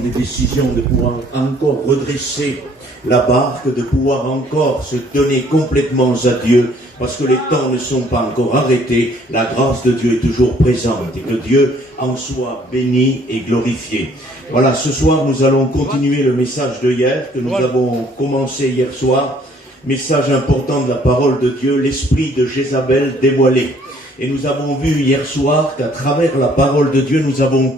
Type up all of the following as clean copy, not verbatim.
des décisions, de pouvoir encore redresser la barque, de pouvoir encore se donner complètement à Dieu, parce que les temps ne sont pas encore arrêtés, la grâce de Dieu est toujours présente, et que Dieu en soit béni et glorifié. Voilà, ce soir nous allons continuer le message de hier, que nous avons commencé hier soir, message important de la parole de Dieu, l'esprit de Jézabel dévoilé. Et nous avons vu hier soir qu'à travers la parole de Dieu, nous avons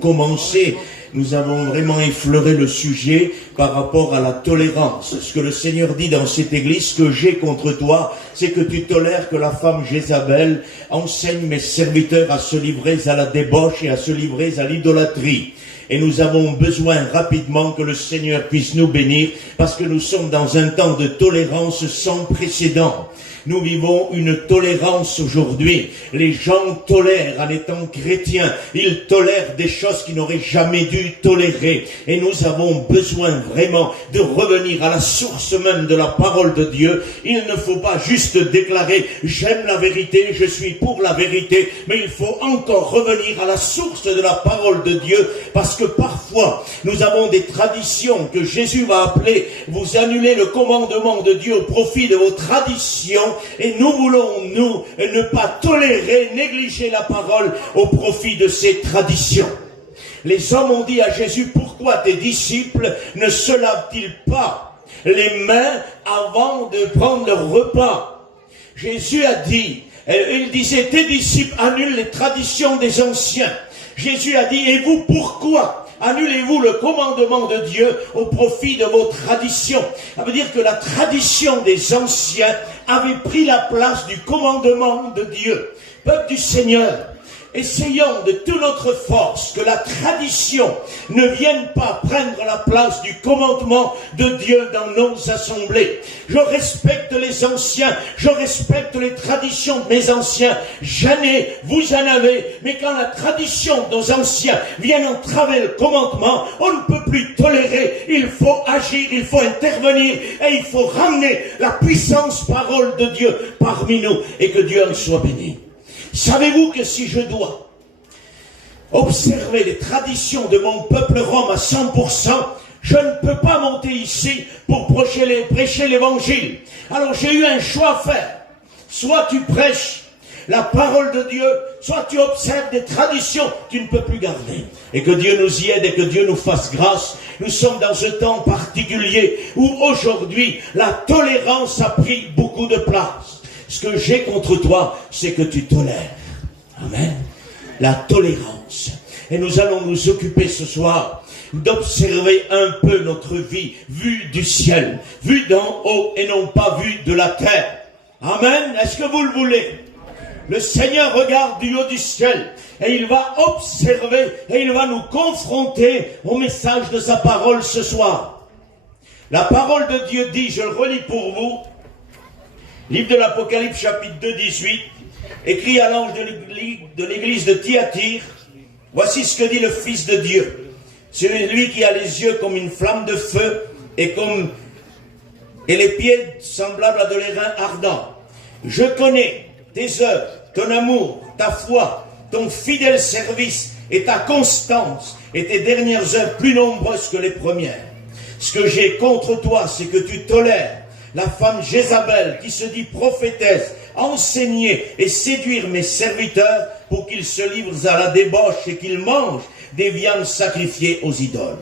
vraiment effleuré le sujet par rapport à la tolérance. Ce que le Seigneur dit dans cette église, ce que j'ai contre toi, c'est que tu tolères que la femme Jézabel enseigne mes serviteurs à se livrer à la débauche et à se livrer à l'idolâtrie. Et nous avons besoin rapidement que le Seigneur puisse nous bénir, parce que nous sommes dans un temps de tolérance sans précédent. Nous vivons une tolérance aujourd'hui. Les gens tolèrent en étant chrétiens. Ils tolèrent des choses qu'ils n'auraient jamais dû tolérer. Et nous avons besoin vraiment de revenir à la source même de la parole de Dieu. Il ne faut pas juste déclarer « j'aime la vérité, je suis pour la vérité », mais il faut encore revenir à la source de la parole de Dieu, parce que parfois nous avons des traditions que Jésus va appeler « vous annulez le commandement de Dieu au profit de vos traditions ». Et nous voulons, nous, ne pas tolérer, négliger la parole au profit de ces traditions. Les hommes ont dit à Jésus, pourquoi tes disciples ne se lavent-ils pas les mains avant de prendre leur repas? Jésus a dit, il disait, tes disciples annulent les traditions des anciens. Jésus a dit, et vous pourquoi annulez-vous le commandement de Dieu au profit de vos traditions? Ça veut dire que la tradition des anciens avait pris la place du commandement de Dieu. Peuple du Seigneur, essayons de toute notre force que la tradition ne vienne pas prendre la place du commandement de Dieu dans nos assemblées. Je respecte les anciens, je respecte les traditions de mes anciens. J'en ai, vous en avez, mais quand la tradition de nos anciens vient entraver le commandement, on ne peut plus tolérer. Il faut agir, il faut intervenir et il faut ramener la puissance parole de Dieu parmi nous, et que Dieu en soit béni. Savez-vous que si je dois observer les traditions de mon peuple rome à 100%, je ne peux pas monter ici pour prêcher l'évangile. Alors j'ai eu un choix à faire. Soit tu prêches la parole de Dieu, soit tu observes des traditions que tu ne peux plus garder. Et que Dieu nous y aide et que Dieu nous fasse grâce. Nous sommes dans un temps particulier où aujourd'hui la tolérance a pris beaucoup de place. Ce que j'ai contre toi, c'est que tu tolères. Amen. La tolérance. Et nous allons nous occuper ce soir d'observer un peu notre vie, vue du ciel, vue d'en haut et non pas vue de la terre. Amen. Est-ce que vous le voulez? Le Seigneur regarde du haut du ciel et il va observer et il va nous confronter au message de sa parole ce soir. La parole de Dieu dit, je le relis pour vous, livre de l'Apocalypse, chapitre 2, 18, écrit à l'ange de l'église de Thyatire, voici ce que dit le Fils de Dieu. Celui qui a les yeux comme une flamme de feu et les pieds semblables à de l'airain ardent. Je connais tes œuvres, ton amour, ta foi, ton fidèle service et ta constance et tes dernières œuvres plus nombreuses que les premières. Ce que j'ai contre toi, c'est que tu tolères la femme Jézabel qui se dit prophétesse, enseigner et séduire mes serviteurs pour qu'ils se livrent à la débauche et qu'ils mangent des viandes sacrifiées aux idoles.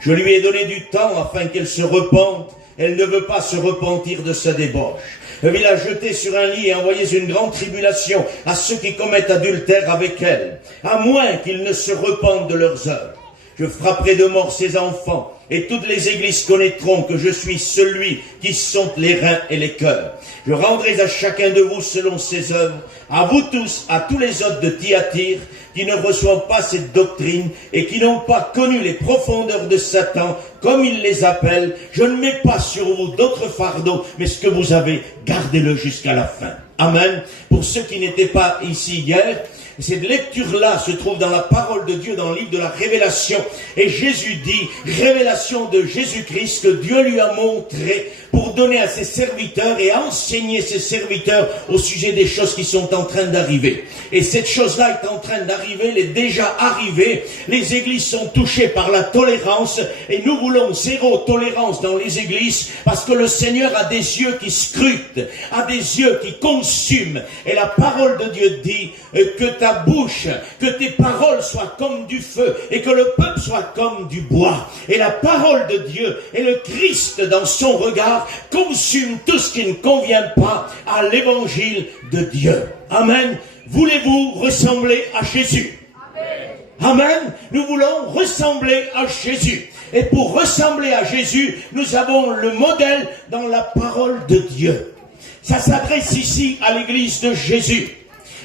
Je lui ai donné du temps afin qu'elle se repente. Elle ne veut pas se repentir de sa débauche. Il l'a jetée sur un lit et envoyé une grande tribulation à ceux qui commettent adultère avec elle, à moins qu'ils ne se repentent de leurs œuvres. Je frapperai de mort ses enfants, et toutes les églises connaîtront que je suis celui qui sonde les reins et les cœurs. Je rendrai à chacun de vous selon ses œuvres, à vous tous, à tous les autres de Thyatire, qui ne reçoivent pas cette doctrine et qui n'ont pas connu les profondeurs de Satan, comme il les appelle. Je ne mets pas sur vous d'autres fardeaux, mais ce que vous avez, gardez-le jusqu'à la fin. Amen. Pour ceux qui n'étaient pas ici hier, Cette lecture-là se trouve dans la parole de Dieu, dans le livre de la Révélation. Et Jésus dit, révélation de Jésus-Christ que Dieu lui a montré pour donner à ses serviteurs et enseigner ses serviteurs au sujet des choses qui sont en train d'arriver. Et cette chose-là est en train d'arriver, elle est déjà arrivée. Les églises sont touchées par la tolérance et nous voulons zéro tolérance dans les églises parce que le Seigneur a des yeux qui scrutent, a des yeux qui consument. Et la parole de Dieu dit que ta bouche, que tes paroles soient comme du feu et que le peuple soit comme du bois. Et la parole de Dieu et le Christ dans son regard consume tout ce qui ne convient pas à l'évangile de Dieu. Amen. Voulez-vous ressembler à Jésus? Amen. Nous voulons ressembler à Jésus. Et pour ressembler à Jésus, nous avons le modèle dans la parole de Dieu. Ça s'adresse ici à l'église de Jésus.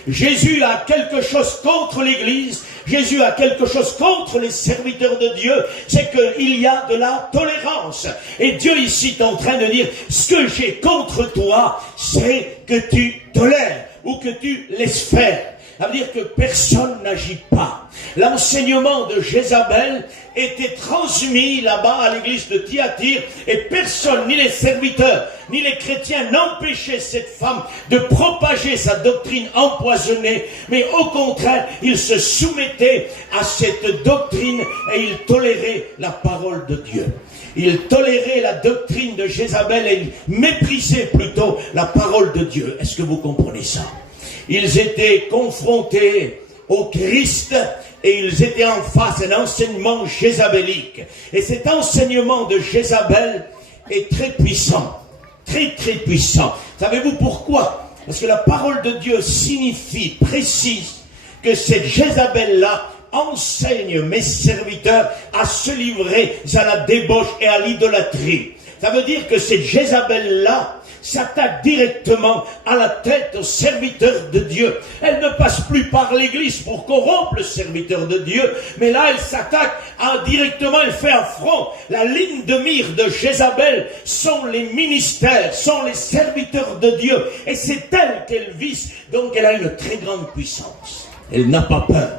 Jésus a quelque chose contre l'église, Jésus a quelque chose contre les serviteurs de Dieu, c'est qu'il y a de la tolérance. Et Dieu ici est en train de dire, ce que j'ai contre toi, c'est que tu tolères ou que tu laisses faire. Ça veut dire que personne n'agit pas. L'enseignement de Jézabel était transmis là-bas à l'église de Thyatire et personne, ni les serviteurs, ni les chrétiens n'empêchaient cette femme de propager sa doctrine empoisonnée, mais au contraire, ils se soumettaient à cette doctrine et ils toléraient la parole de Dieu. Ils toléraient la doctrine de Jézabel et ils méprisaient plutôt la parole de Dieu. Est-ce que vous comprenez ça? Ils étaient confrontés au Christ et ils étaient en face d'un enseignement jézabélique. Et cet enseignement de Jézabel est très puissant. Très très puissant. Savez-vous pourquoi? Parce que la parole de Dieu signifie, précise, que cette Jézabel-là enseigne mes serviteurs à se livrer à la débauche et à l'idolâtrie. Ça veut dire que cette Jézabel-là s'attaque directement à la tête aux serviteurs de Dieu. Elle ne passe plus par l'église pour corrompre le serviteur de Dieu, mais là elle s'attaque directement, elle fait un front. La ligne de mire de Jézabel sont les ministères, sont les serviteurs de Dieu, et c'est elle qu'elle vise, donc elle a une très grande puissance. Elle n'a pas peur,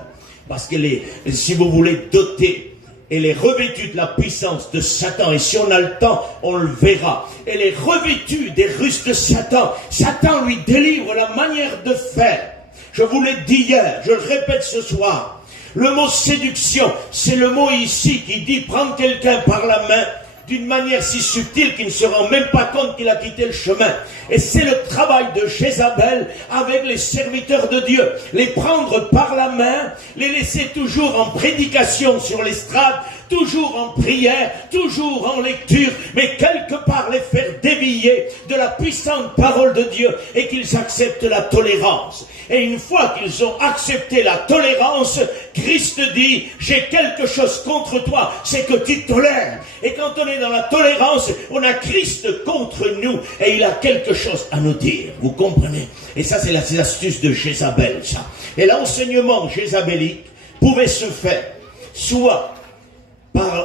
parce qu'elle est, si vous voulez, dotée. Elle est revêtue de la puissance de Satan. Et si on a le temps, on le verra. Elle est revêtue des ruses de Satan. Satan lui délivre la manière de faire. Je vous l'ai dit hier, je le répète ce soir. Le mot séduction, c'est le mot ici qui dit prendre quelqu'un par la main d'une manière si subtile qu'il ne se rend même pas compte qu'il a quitté le chemin. Et c'est le travail de Jézabel avec les serviteurs de Dieu. Les prendre par la main, les laisser toujours en prédication sur l'estrade, toujours en prière, toujours en lecture, mais quelque part les faire dévier de la puissante parole de Dieu et qu'ils acceptent la tolérance. Et une fois qu'ils ont accepté la tolérance, Christ dit, j'ai quelque chose contre toi, c'est que tu tolères. Et quand on est dans la tolérance, on a Christ contre nous et il a quelque chose à nous dire. Vous comprenez? Et ça, c'est les astuces de Jézabel, ça. Et l'enseignement jézabélique pouvait se faire soit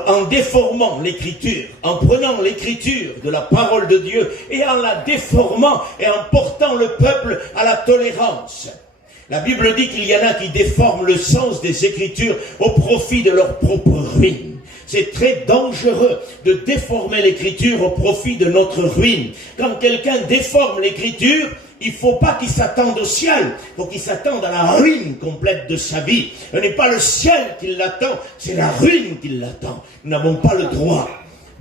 en déformant l'écriture, en prenant l'écriture de la parole de Dieu et en la déformant et en portant le peuple à la tolérance. La Bible dit qu'il y en a qui déforment le sens des écritures au profit de leur propre ruine. C'est très dangereux de déformer l'écriture au profit de notre ruine. Quand quelqu'un déforme l'écriture, il ne faut pas qu'il s'attende au ciel, il faut qu'il s'attende à la ruine complète de sa vie. Ce n'est pas le ciel qui l'attend, c'est la ruine qui l'attend. Nous n'avons pas le droit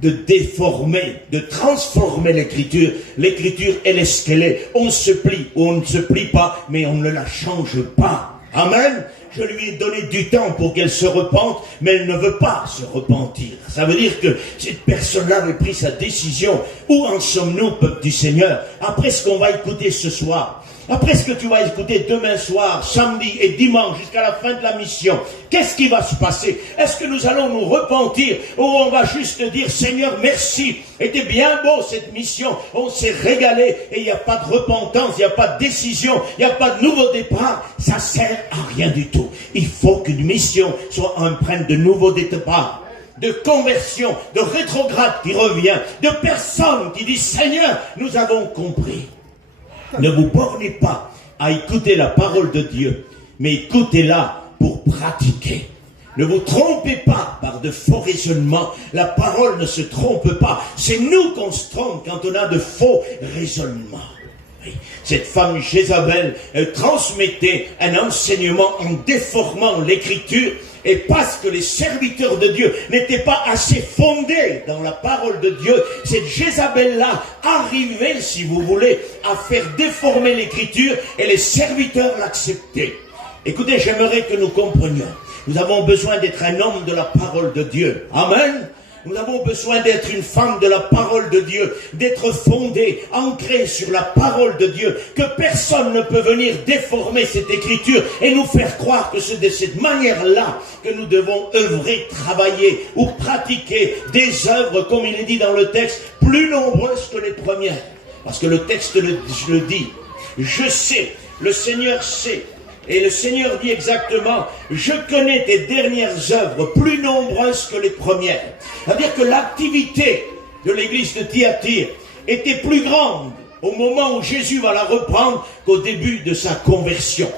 de déformer, de transformer l'écriture. L'écriture, elle est ce qu'elle est. On se plie ou on ne se plie pas, mais on ne la change pas. Amen. Je lui ai donné du temps pour qu'elle se repente, mais elle ne veut pas se repentir. Ça veut dire que cette personne-là avait pris sa décision. Où en sommes-nous, peuple du Seigneur? Après ce qu'on va écouter ce soir, après ce que tu vas écouter demain soir, samedi et dimanche, jusqu'à la fin de la mission, qu'est-ce qui va se passer? Est-ce que nous allons nous repentir ou on va juste dire, Seigneur, merci, était bien beau cette mission, on s'est régalé et il n'y a pas de repentance, il n'y a pas de décision, il n'y a pas de nouveau départ, ça sert à rien du tout. Il faut qu'une mission soit empreinte de nouveaux départs, de conversion, de rétrograde qui revient, de personnes qui disent, Seigneur, nous avons compris. Ne vous bornez pas à écouter la parole de Dieu mais écoutez-la pour pratiquer. Ne vous trompez pas par de faux raisonnements. La parole ne se trompe pas. C'est nous qu'on se trompe quand on a de faux raisonnements. Oui. Cette femme Jézabel transmettait un enseignement en déformant l'écriture, et parce que les serviteurs de Dieu n'étaient pas assez fondés dans la parole de Dieu, cette Jézabel-là arrivait, si vous voulez, à faire déformer l'écriture, et les serviteurs l'acceptaient. Écoutez, j'aimerais que nous comprenions. Nous avons besoin d'être un homme de la parole de Dieu. Amen. Nous avons besoin d'être une femme de la parole de Dieu, d'être fondée, ancrée sur la parole de Dieu, que personne ne peut venir déformer cette écriture et nous faire croire que c'est de cette manière-là que nous devons œuvrer, travailler ou pratiquer des œuvres, comme il est dit dans le texte, plus nombreuses que les premières. Parce que le texte le dit. Je sais, le Seigneur sait. Et le Seigneur dit exactement, je connais tes dernières œuvres plus nombreuses que les premières. C'est-à-dire que l'activité de l'église de Thyatire était plus grande au moment où Jésus va la reprendre qu'au début de sa conversion.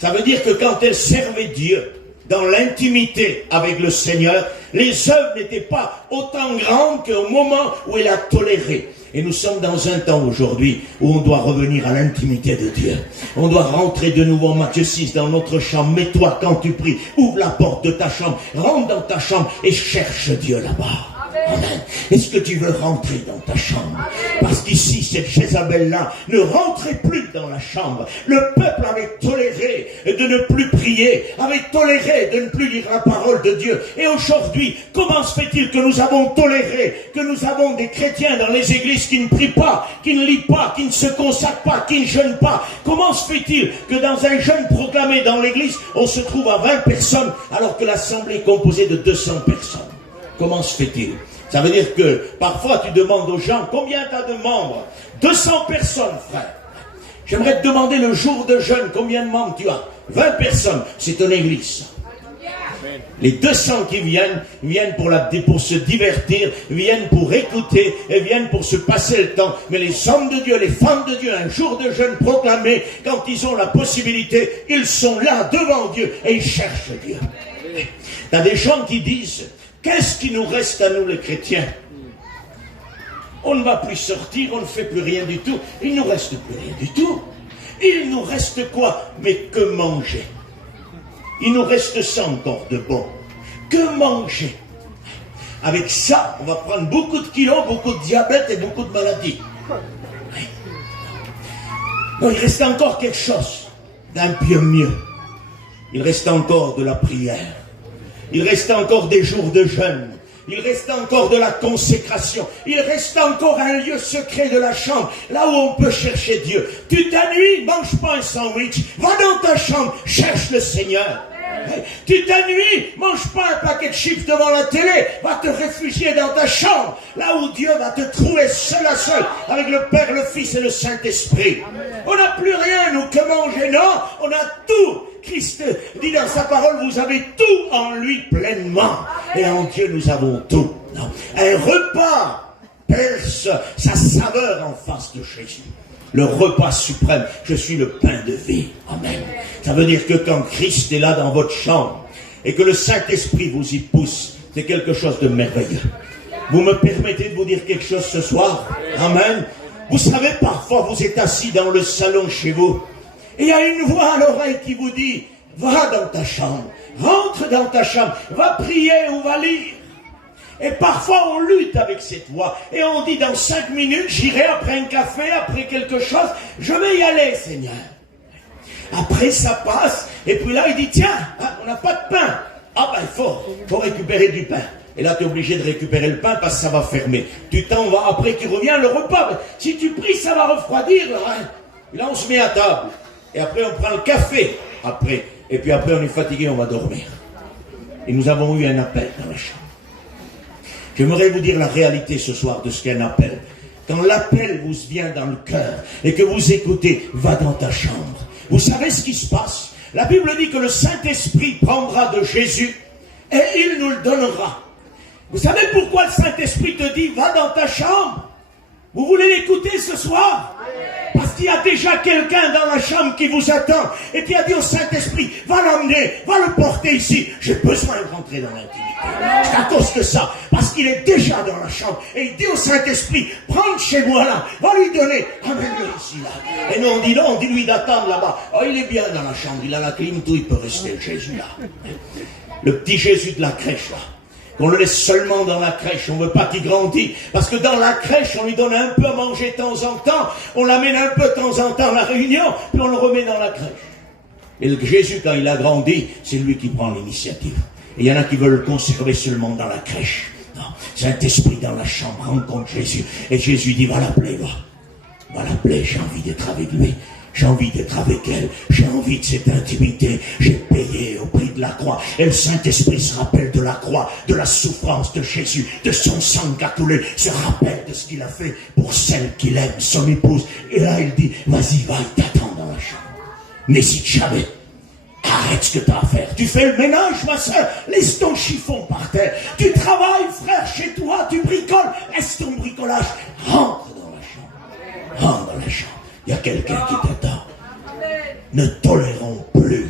Ça veut dire que quand elle servait Dieu dans l'intimité avec le Seigneur, les œuvres n'étaient pas autant grandes qu'au moment où elle a toléré. Et nous sommes dans un temps aujourd'hui où on doit revenir à l'intimité de Dieu. On doit rentrer de nouveau en Matthieu 6 dans notre chambre. Mets-toi quand tu pries. Ouvre la porte de ta chambre. Rentre dans ta chambre et cherche Dieu là-bas. Amen. Est-ce que tu veux rentrer dans ta chambre? Parce qu'ici, cette Jézabel-là ne rentrait plus dans la chambre. Le peuple avait toléré de ne plus prier, avait toléré de ne plus lire la parole de Dieu. Et aujourd'hui, comment se fait-il que nous avons toléré, que nous avons des chrétiens dans les églises qui ne prient pas, qui ne lisent pas, qui ne se consacrent pas, qui ne jeûnent pas? Comment se fait-il que dans un jeûne proclamé dans l'église, on se trouve à 20 personnes alors que l'assemblée est composée de 200 personnes? Comment se fait-il? Ça veut dire que parfois tu demandes aux gens, combien tu as de membres? 200 personnes, frère. J'aimerais te demander le jour de jeûne, combien de membres tu as? 20 personnes, c'est ton église. Les 200 qui viennent pour se divertir, viennent pour écouter, et viennent pour se passer le temps. Mais les hommes de Dieu, les femmes de Dieu, un jour de jeûne proclamé, quand ils ont la possibilité, ils sont là devant Dieu et ils cherchent Dieu. Il y a des gens qui disent, qu'est-ce qui nous reste à nous les chrétiens? On ne va plus sortir, on ne fait plus rien du tout. Il ne nous reste plus rien du tout. Il nous reste quoi? Mais que manger? Il nous reste ça encore de bon. Que manger? Avec ça, on va prendre beaucoup de kilos, beaucoup de diabète et beaucoup de maladies. Non, il reste encore quelque chose d'un peu mieux. Il reste encore de la prière. Il reste encore des jours de jeûne. Il reste encore de la consécration. Il reste encore un lieu secret de la chambre, là où on peut chercher Dieu. Tu t'ennuies, mange pas un sandwich. Va dans ta chambre, cherche le Seigneur. Tu t'ennuies, mange pas un paquet de chips devant la télé. Va te réfugier dans ta chambre, là où Dieu va te trouver seul à seul, avec le Père, le Fils et le Saint-Esprit. On n'a plus rien, nous, que manger, non. On a tout. Christ dit dans sa parole, vous avez tout en lui pleinement. Et en Dieu, nous avons tout. Non. Un repas perce sa saveur en face de Jésus. Le repas suprême, je suis le pain de vie. Amen. Ça veut dire que quand Christ est là dans votre chambre et que le Saint-Esprit vous y pousse, c'est quelque chose de merveilleux. Vous me permettez de vous dire quelque chose ce soir? Amen. Vous savez, parfois vous êtes assis dans le salon chez vous et il y a une voix à l'oreille qui vous dit, va dans ta chambre, rentre dans ta chambre, va prier ou va lire. Et parfois on lutte avec cette voix et on dit dans 5 minutes, j'irai après un café, après quelque chose, je vais y aller, Seigneur. Après ça passe, et puis là il dit, tiens, on n'a pas de pain. Ah ben il faut récupérer du pain. Et là tu es obligé de récupérer le pain parce que ça va fermer. Tu t'en vas, après tu reviens, le repas. Si tu pries, ça va refroidir. Hein. Et là on se met à table. Et après on prend le café. Après. Et puis après on est fatigué, on va dormir. Et nous avons eu un appel dans la chambre. J'aimerais vous dire la réalité ce soir de ce qu'est un appel. Quand l'appel vous vient dans le cœur et que vous écoutez, va dans ta chambre. Vous savez ce qui se passe? La Bible dit que le Saint-Esprit prendra de Jésus et il nous le donnera. Vous savez pourquoi le Saint-Esprit te dit, va dans ta chambre? Vous voulez l'écouter ce soir? Parce Parce qu'il y a déjà quelqu'un dans la chambre qui vous attend. Et qui a dit au Saint-Esprit, va l'emmener, va le porter ici. J'ai besoin de rentrer dans l'intimité. C'est à cause de ça. Parce qu'il est déjà dans la chambre. Et il dit au Saint-Esprit, prends chez moi là, va lui donner, amène-le ici là. Et nous on dit non, on dit lui d'attendre là-bas. Oh, il est bien dans la chambre, il a la clim, tout, il peut rester, Jésus là. Le petit Jésus de la crèche là. Qu'on le laisse seulement dans la crèche, on ne veut pas qu'il grandisse. Parce que dans la crèche, on lui donne un peu à manger de temps en temps, on l'amène un peu de temps en temps à la réunion, puis on le remet dans la crèche. Et le Jésus, quand il a grandi, c'est lui qui prend l'initiative. Et il y en a qui veulent le conserver seulement dans la crèche. Non, Saint-Esprit dans la chambre, rencontre Jésus. Et Jésus dit, va l'appeler, va. Va l'appeler, j'ai envie d'être avec lui. J'ai envie d'être avec elle. J'ai envie de cette intimité. J'ai payé au prix de la croix. Et le Saint-Esprit se rappelle de la croix, de la souffrance de Jésus, de son sang qui a coulé, se rappelle de ce qu'il a fait pour celle qu'il aime, son épouse. Et là, il dit, vas-y, va, il t'attend dans la chambre. N'hésite jamais. Arrête ce que tu as à faire. Tu fais le ménage, ma soeur. Laisse ton chiffon par terre. Tu travailles, frère, chez toi. Tu bricoles. Laisse ton bricolage. Rentre dans la chambre. Rentre dans la chambre. Il y a quelqu'un qui t'attend. Ne tolérons plus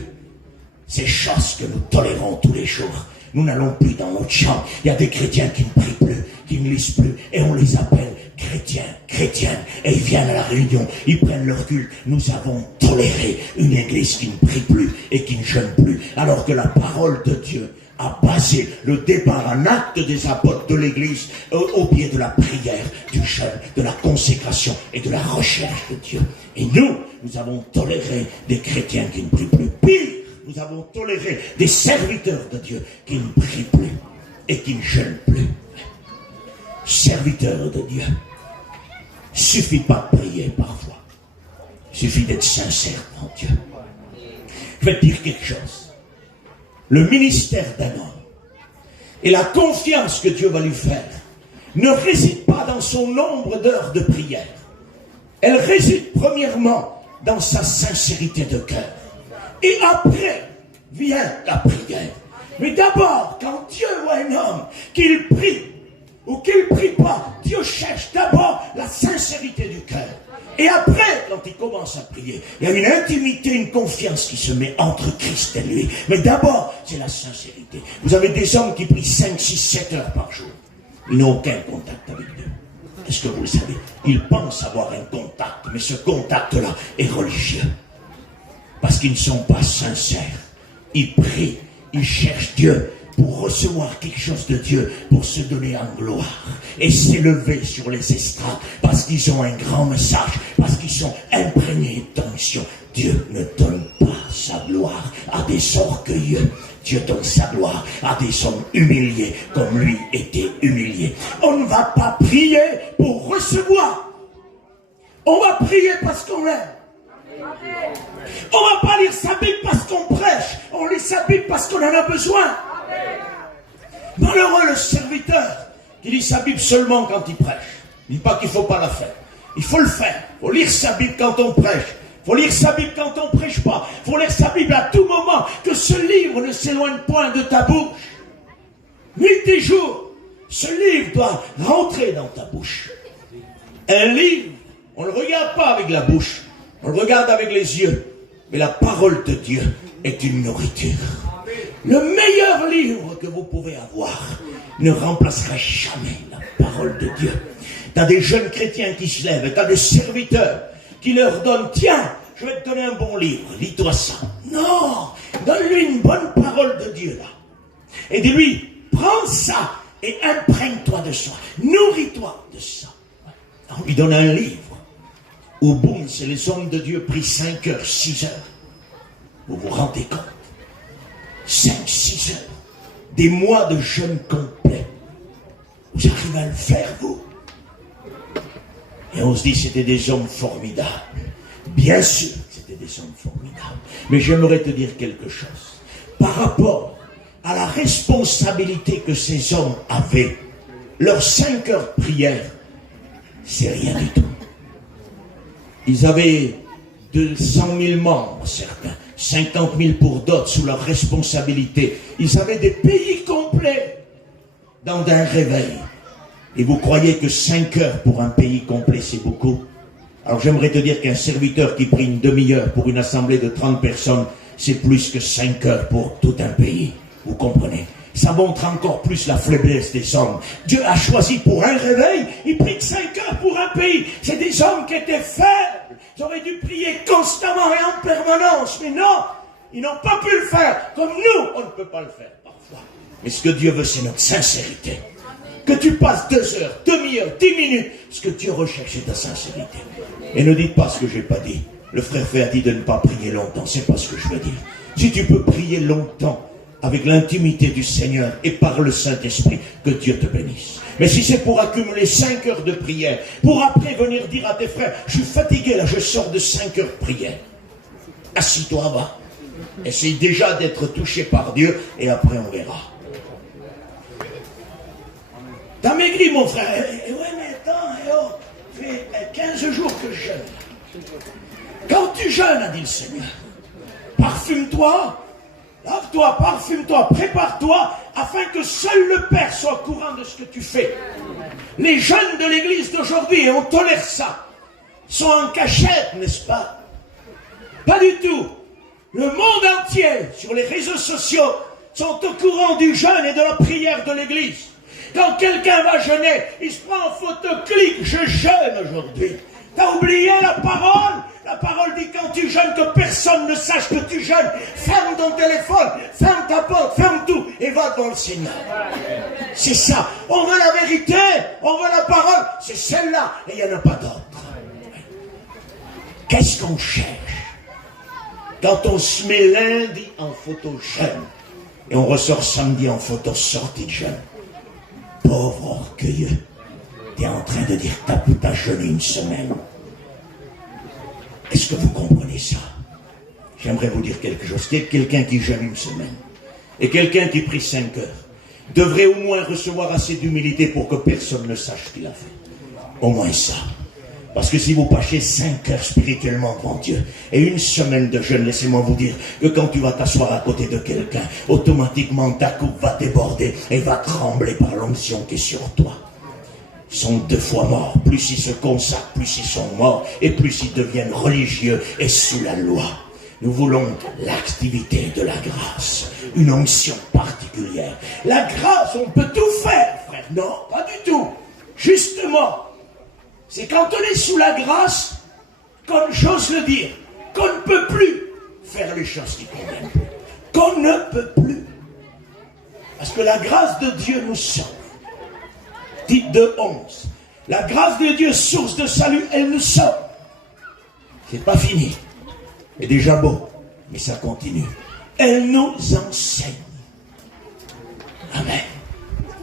ces choses que nous tolérons tous les jours. Nous n'allons plus dans notre chambre. Il y a des chrétiens qui ne prient plus, qui ne lisent plus, et on les appelle chrétiens, chrétiennes, et ils viennent à la réunion, ils prennent leur culte. Nous avons toléré une église qui ne prie plus et qui ne jeûne plus, alors que la parole de Dieu a basé le départ en acte des apôtres de l'église au pied de la prière, du jeûne, de la consécration et de la recherche de Dieu. Et nous avons toléré des chrétiens qui ne prient plus. Pire, nous avons toléré des serviteurs de Dieu qui ne prient plus et qui ne jeûnent plus. Serviteurs de Dieu, il ne suffit pas de prier parfois. Il suffit d'être sincère en Dieu. Je vais te dire quelque chose. Le ministère d'un homme et la confiance que Dieu va lui faire ne réside pas dans son nombre d'heures de prière. Elle réside premièrement dans sa sincérité de cœur. Et après vient la prière. Mais d'abord, quand Dieu voit un homme qu'il prie ou qu'il ne prie pas, Dieu cherche d'abord la sincérité du cœur. Et après, quand il commence à prier, il y a une intimité, une confiance qui se met entre Christ et lui. Mais d'abord, c'est la sincérité. Vous avez des hommes qui prient 5, 6, 7 heures par jour. Ils n'ont aucun contact avec Dieu. Est-ce que vous le savez? Ils pensent avoir un contact, mais ce contact-là est religieux. Parce qu'ils ne sont pas sincères. Ils prient, ils cherchent Dieu pour recevoir quelque chose de Dieu, pour se donner en gloire et s'élever sur les estrades, parce qu'ils ont un grand message, parce qu'ils sont imprégnés d'onction. Dieu ne donne pas sa gloire à des orgueilleux. Dieu donne sa gloire à des hommes humiliés, comme lui était humilié. On ne va pas prier pour recevoir. On va prier parce qu'on aime. On ne va pas lire sa Bible parce qu'on prêche. On lit sa Bible parce qu'on en a besoin. Malheureux le serviteur qui lit sa Bible seulement quand il prêche. Il ne dit pas qu'il ne faut pas la faire. Il faut le faire. Il faut lire sa Bible quand on prêche. Il faut lire sa Bible quand on ne prêche pas. Il faut lire sa Bible à tout moment. Que ce livre ne s'éloigne point de ta bouche. Nuit et jour, ce livre doit rentrer dans ta bouche. Un livre, on ne le regarde pas avec la bouche. On le regarde avec les yeux. Mais la parole de Dieu est une nourriture. Le meilleur livre que vous pouvez avoir ne remplacera jamais la parole de Dieu. Tu as des jeunes chrétiens qui se lèvent, tu as des serviteurs qui leur donnent, tiens, je vais te donner un bon livre, lis-toi ça. Non, donne-lui une bonne parole de Dieu là. Et dis-lui, prends ça et imprègne-toi de ça, nourris-toi de ça. On lui donne un livre. Au boum, c'est les hommes de Dieu pris 5 heures, 6 heures. Vous vous rendez compte? 5, 6 heures. Des mois de jeûne complet. Vous arrivez à le faire, vous? Et on se dit, c'était des hommes formidables. Bien sûr, c'était des hommes formidables. Mais j'aimerais te dire quelque chose. Par rapport à la responsabilité que ces hommes avaient, leurs 5 heures de prière, c'est rien du tout. Ils avaient 200 000 membres, certains. 50 000 pour d'autres sous leur responsabilité. Ils avaient des pays complets dans un réveil. Et vous croyez que 5 heures pour un pays complet, c'est beaucoup? Alors j'aimerais te dire qu'un serviteur qui prie une demi-heure pour une assemblée de 30 personnes, c'est plus que 5 heures pour tout un pays. Vous comprenez? Ça montre encore plus la faiblesse des hommes. Dieu a choisi pour un réveil, il prie que 5 heures pour un pays. C'est des hommes qui étaient faibles. Ils auraient dû prier constamment et en permanence. Mais non, ils n'ont pas pu le faire. Comme nous, on ne peut pas le faire parfois. Mais ce que Dieu veut, c'est notre sincérité. Que tu passes 2 heures, demi-heure, 10 minutes. Ce que Dieu recherche, c'est ta sincérité. Et ne dites pas ce que je n'ai pas dit. Le frère a dit de ne pas prier longtemps. C'est pas ce que je veux dire. Si tu peux prier longtemps, avec l'intimité du Seigneur et par le Saint-Esprit, que Dieu te bénisse. Mais si c'est pour accumuler 5 heures de prière, pour après venir dire à tes frères, je suis fatigué là, je sors de 5 heures de prière. Assis-toi, va. Essaye déjà d'être touché par Dieu et après on verra. T'as maigri mon frère. Ouais mais attends, fait 15 jours que je jeûne. Quand tu jeûnes, a dit le Seigneur, parfume-toi, lave-toi, parfume-toi, prépare-toi, afin que seul le Père soit au courant de ce que tu fais. Les jeunes de l'église d'aujourd'hui, et on tolère ça, sont en cachette, n'est-ce pas? Pas du tout. Le monde entier, sur les réseaux sociaux, sont au courant du jeûne et de la prière de l'église. Quand quelqu'un va jeûner, il se prend en photo, clique, je jeûne aujourd'hui. T'as oublié la parole? La parole dit quand tu jeûnes, que personne ne sache que tu jeûnes. Ferme ton téléphone, ferme ta porte, ferme tout et va devant le Seigneur. C'est ça. On veut la vérité, on veut la parole. C'est celle-là et il n'y en a pas d'autre. Qu'est-ce qu'on cherche? Quand on se met lundi en photo jeûne et on ressort samedi en photo sortie de jeûne. Pauvre orgueilleux. Tu es en train de dire que tu as jeûné une semaine. Est-ce que vous comprenez ça? J'aimerais vous dire quelque chose. Quelqu'un qui jeûne une semaine et quelqu'un qui prie 5 heures devrait au moins recevoir assez d'humilité pour que personne ne sache ce qu'il a fait. Au moins ça. Parce que si vous pâchez 5 heures spirituellement devant Dieu et une semaine de jeûne, laissez-moi vous dire que quand tu vas t'asseoir à côté de quelqu'un, automatiquement ta coupe va déborder et va trembler par l'onction qui est sur toi. Ils sont 2 fois morts. Plus ils se consacrent, plus ils sont morts et plus ils deviennent religieux et sous la loi. Nous voulons l'activité de la grâce, une onction particulière. La grâce, on peut tout faire, frère. Non, pas du tout. Justement, c'est quand on est sous la grâce, comme j'ose le dire, qu'on ne peut plus faire les choses qui conviennent. Qu'on ne peut plus. Parce que la grâce de Dieu nous sauve. Dites de 11. La grâce de Dieu, source de salut, elle nous sauve. C'est pas fini. C'est déjà beau, mais ça continue. Elle nous enseigne. Amen.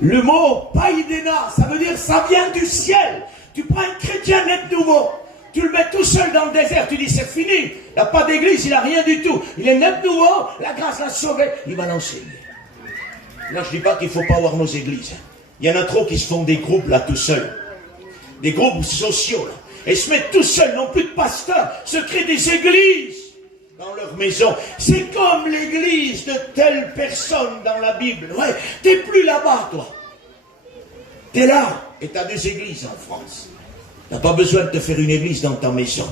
Le mot païdéna, ça veut dire ça vient du ciel. Tu prends un chrétien net nouveau, tu le mets tout seul dans le désert, tu dis c'est fini, il n'a pas d'église, il n'a rien du tout. Il est net nouveau, la grâce l'a sauvé, il va l'enseigner. Là je ne dis pas qu'il ne faut pas avoir nos églises. Il y en a trop qui se font des groupes là tout seuls. Des groupes sociaux là. Et se mettent tout seuls, n'ont plus de pasteur, se créent des églises dans leur maison. C'est comme l'église de telle personne dans la Bible. Ouais, t'es plus là-bas toi. T'es là. Et tu as 2 églises en France. Tu n'as pas besoin de te faire une église dans ta maison.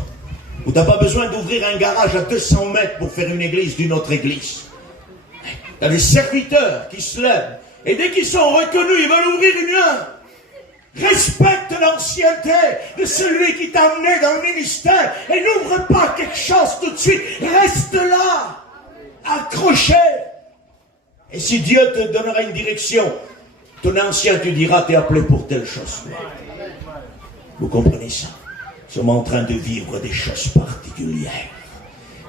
Ou tu n'as pas besoin d'ouvrir un garage à 200 mètres pour faire une église d'une autre église. Tu as des serviteurs qui se lèvent. Et dès qu'ils sont reconnus, ils veulent ouvrir une heure. Respecte l'ancienneté de celui qui t'a amené dans le ministère. Et n'ouvre pas quelque chose tout de suite. Reste là. Accroché. Et si Dieu te donnera une direction, ton ancien, tu diras, t'es appelé pour telle chose. Vous comprenez ça? Nous sommes en train de vivre des choses particulières.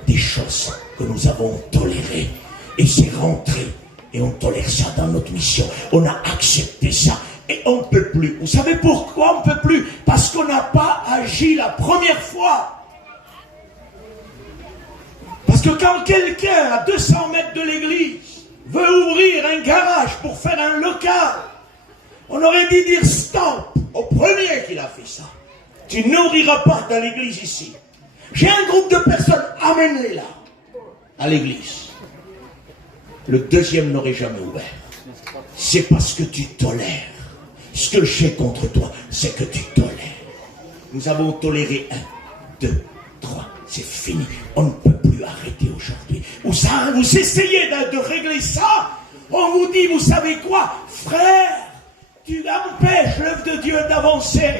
Des choses que nous avons tolérées. Et c'est rentré. Et on tolère ça dans notre mission. On a accepté ça. Et on ne peut plus. Vous savez pourquoi on ne peut plus? Parce qu'on n'a pas agi la première fois. Parce que quand quelqu'un, à 200 mètres de l'église, veut ouvrir un garage pour faire un local, on aurait dû dire stop au premier qu'il a fait ça. Tu n'ouvriras pas dans l'église ici. J'ai un groupe de personnes, amène-les là, à l'église. Le deuxième n'aurait jamais ouvert. C'est parce que tu tolères. Ce que j'ai contre toi, c'est que tu tolères. Nous avons toléré un. 2, 3. C'est fini. On ne peut plus arrêter aujourd'hui. Vous essayez de régler ça. On vous dit, vous savez quoi, frère, tu empêches l'œuvre de Dieu d'avancer.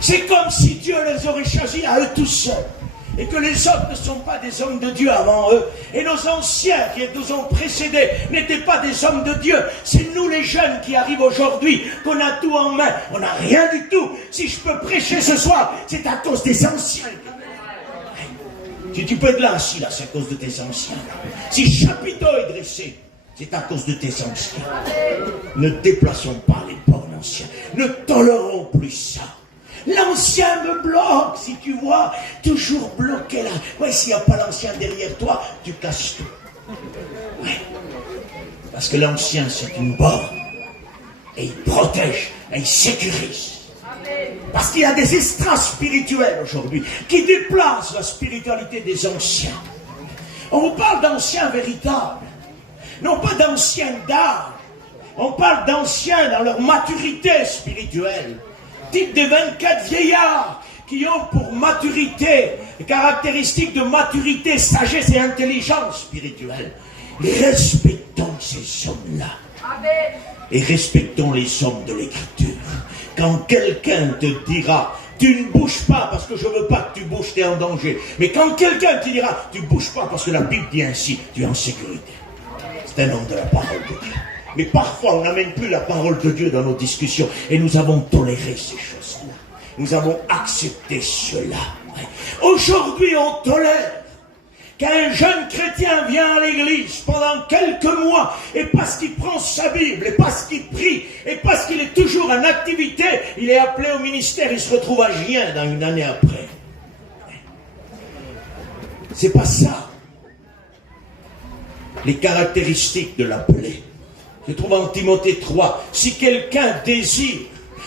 C'est comme si Dieu les aurait choisis à eux tous seuls. Et que les autres ne sont pas des hommes de Dieu avant eux. Et nos anciens qui nous ont précédés n'étaient pas des hommes de Dieu. C'est nous les jeunes qui arrivent aujourd'hui, qu'on a tout en main. On n'a rien du tout. Si je peux prêcher ce soir, c'est à cause des anciens. Si tu peux être là assis, là, c'est à cause de tes anciens. Si chapiteau est dressé, c'est à cause de tes anciens. Ne déplaçons pas les bords anciens. Ne tolérons plus ça. L'ancien me bloque, si tu vois, toujours bloqué là. Ouais, s'il n'y a pas l'ancien derrière toi, tu casses tout. Ouais. Parce que l'ancien, c'est une borne. Et il protège, et il sécurise. Parce qu'il y a des estrades spirituelles aujourd'hui qui déplacent la spiritualité des anciens. On vous parle d'anciens véritables, non pas d'anciens d'âge. On parle d'anciens dans leur maturité spirituelle. Type des 24 vieillards qui ont pour maturité, caractéristiques de maturité, sagesse et intelligence spirituelle. Respectons ces hommes-là. Et respectons les hommes de l'Écriture. Quand quelqu'un te dira, tu ne bouges pas parce que je ne veux pas que tu bouges, tu es en danger. Mais quand quelqu'un te dira, tu ne bouges pas parce que la Bible dit ainsi, tu es en sécurité. C'est un homme de la parole de Dieu. Mais parfois, on n'amène plus la parole de Dieu dans nos discussions. Et nous avons toléré ces choses-là. Nous avons accepté cela. Aujourd'hui, on tolère qu'un jeune chrétien vient à l'église pendant quelques mois, et parce qu'il prend sa Bible, et parce qu'il prie, et parce qu'il est toujours en activité, il est appelé au ministère, il se retrouve à Gien dans une année après. C'est pas ça. Les caractéristiques de l'appelé. Je trouve en Timothée 3, si quelqu'un désire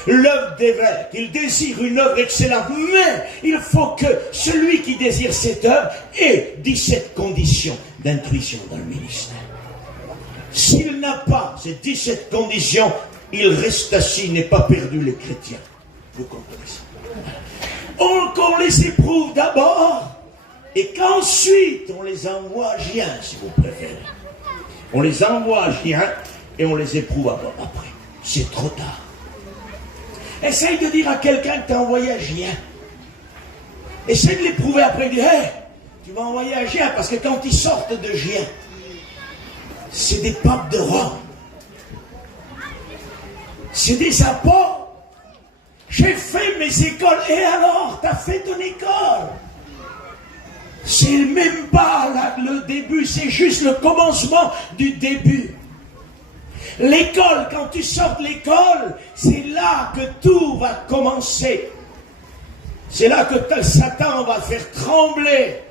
l'œuvre d'évêque, il désire une œuvre excellente, mais il faut que celui qui désire cette œuvre ait 17 conditions d'intuition dans le ministère. S'il n'a pas ces 17 conditions, il reste assis, n'est pas perdu les chrétiens. Vous comprenez ça? On les éprouve d'abord, et qu'ensuite on les envoie à Gien, si vous préférez. On les envoie à Gien, et on les éprouve après. C'est trop tard. Essaye de dire à quelqu'un que tu as envoyé à Gien. Essaye de l'éprouver après. Dire, hey, tu vas envoyer à Gien, parce que quand ils sortent de Gien, c'est des papes de Rome. C'est des apôtres. J'ai fait mes écoles. Et alors, tu as fait ton école. C'est même pas là, le début, c'est juste le commencement du début. L'école, quand tu sors de l'école, c'est là que tout va commencer. C'est là que Satan va faire trembler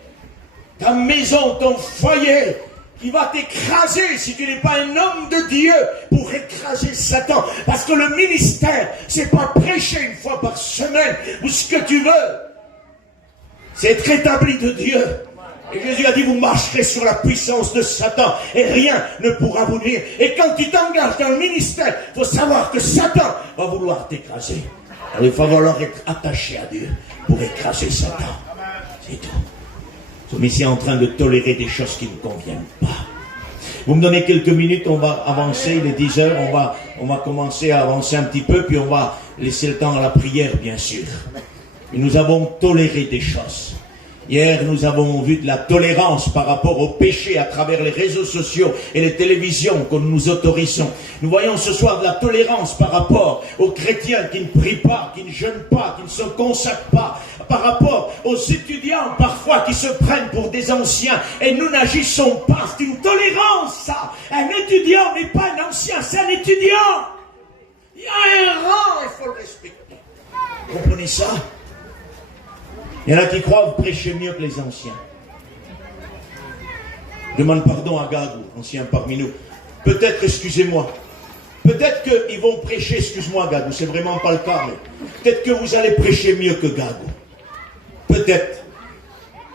ta maison, ton foyer, qui va t'écraser si tu n'es pas un homme de Dieu pour écraser Satan. Parce que le ministère, c'est pas prêcher une fois par semaine ou ce que tu veux. C'est être établi de Dieu. Et Jésus a dit, vous marcherez sur la puissance de Satan et rien ne pourra vous nuire. Et quand tu t'engages dans le ministère, il faut savoir que Satan va vouloir t'écraser. Alors il va falloir être attaché à Dieu pour écraser Satan. C'est tout. Nous sommes ici en train de tolérer des choses qui ne conviennent pas. Vous me donnez quelques minutes, on va avancer, il est 10 heures, on va commencer à avancer un petit peu, puis on va laisser le temps à la prière, bien sûr. Et nous avons toléré des choses. Hier, nous avons vu de la tolérance par rapport au péché à travers les réseaux sociaux et les télévisions que nous autorisons. Nous voyons ce soir de la tolérance par rapport aux chrétiens qui ne prient pas, qui ne jeûnent pas, qui ne se consacrent pas, par rapport aux étudiants parfois qui se prennent pour des anciens et nous n'agissons pas. C'est une tolérance, ça. Un étudiant n'est pas un ancien, c'est un étudiant. Il y a un rang, il faut le respecter. Vous comprenez ça? Il y en a qui croient prêcher mieux que les anciens. Je demande pardon à Gagou, ancien parmi nous. Peut-être, excusez-moi, peut-être qu'ils vont prêcher, excuse-moi Gagou, c'est vraiment pas le cas, mais peut-être que vous allez prêcher mieux que Gagou. Peut-être.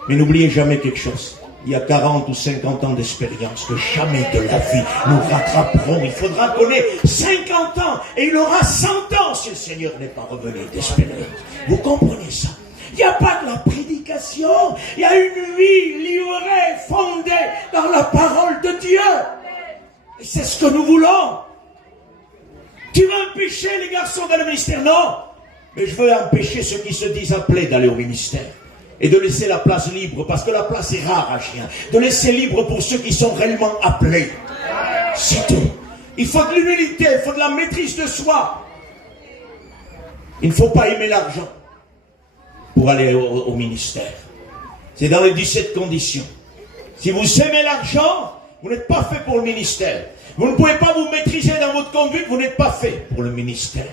Mais n'oubliez jamais quelque chose. Il y a 40 ou 50 ans d'expérience que jamais de la vie nous rattraperons. Il faudra qu'on ait 50 ans et il aura 100 ans si le Seigneur n'est pas revenu d'expérience. Vous comprenez ça? Il n'y a pas de la prédication. Il y a une vie livrée, fondée dans la parole de Dieu. Et c'est ce que nous voulons. Tu veux empêcher les garçons d'aller au ministère? Non. Mais je veux empêcher ceux qui se disent appelés d'aller au ministère. Et de laisser la place libre, parce que la place est rare à chien. De laisser libre pour ceux qui sont réellement appelés. C'est tout. Il faut de l'humilité, il faut de la maîtrise de soi. Il ne faut pas aimer l'argent pour aller au ministère. C'est dans les 17 conditions. Si vous aimez l'argent, vous n'êtes pas fait pour le ministère. Vous ne pouvez pas vous maîtriser dans votre conduite, vous n'êtes pas fait pour le ministère.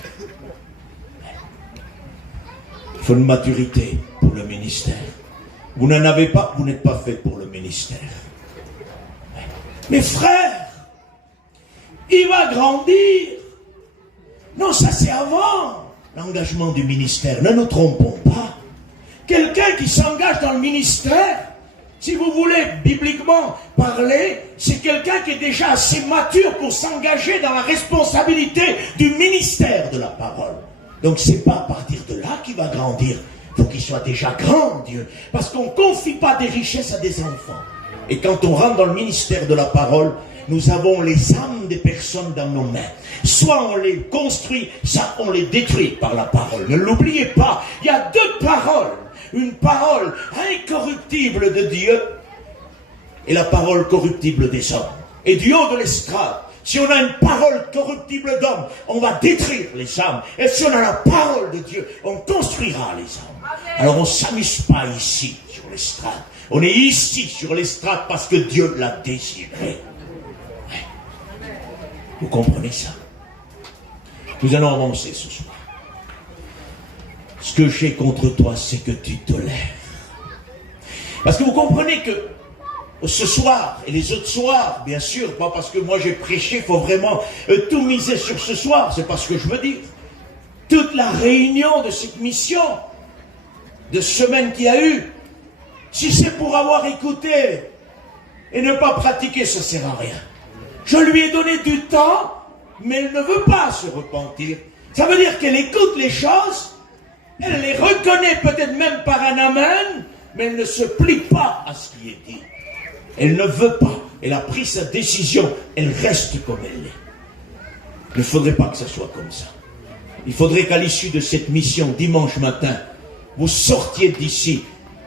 Il faut une maturité pour le ministère. Vous n'en avez pas, vous n'êtes pas fait pour le ministère. Mes frères, il va grandir. Non, ça c'est avant l'engagement du ministère. Ne nous trompons pas. Quelqu'un qui s'engage dans le ministère, si vous voulez bibliquement parler, c'est quelqu'un qui est déjà assez mature pour s'engager dans la responsabilité du ministère de la parole. Donc c'est pas à partir de là qu'il va grandir. Il faut qu'il soit déjà grand, Dieu. Parce qu'on ne confie pas des richesses à des enfants. Et quand on rentre dans le ministère de la parole, nous avons les âmes des personnes dans nos mains. Soit on les construit, soit on les détruit par la parole. Ne l'oubliez pas, il y a deux paroles. Une parole incorruptible de Dieu et la parole corruptible des hommes. Et du haut de l'estrade, si on a une parole corruptible d'homme, on va détruire les âmes. Et si on a la parole de Dieu, on construira les âmes. Alors on ne s'amuse pas ici sur l'estrade. On est ici sur l'estrade parce que Dieu l'a désiré. Vous comprenez ça? Nous allons avancer ce soir. Ce que j'ai contre toi, c'est que tu tolères. Parce que vous comprenez que ce soir, et les autres soirs, bien sûr, pas parce que moi j'ai prêché, il faut vraiment tout miser sur ce soir, c'est pas ce que je veux dire. Toute la réunion de cette mission, de semaine qu'il y a eu, si c'est pour avoir écouté et ne pas pratiquer, ça ne sert à rien. Je lui ai donné du temps, mais elle ne veut pas se repentir. Ça veut dire qu'elle écoute les choses, elle les reconnaît peut-être même par un amen, mais elle ne se plie pas à ce qui est dit. Elle ne veut pas. Elle a pris sa décision. Elle reste comme elle est. Il ne faudrait pas que ça soit comme ça. Il faudrait qu'à l'issue de cette mission, dimanche matin, vous sortiez d'ici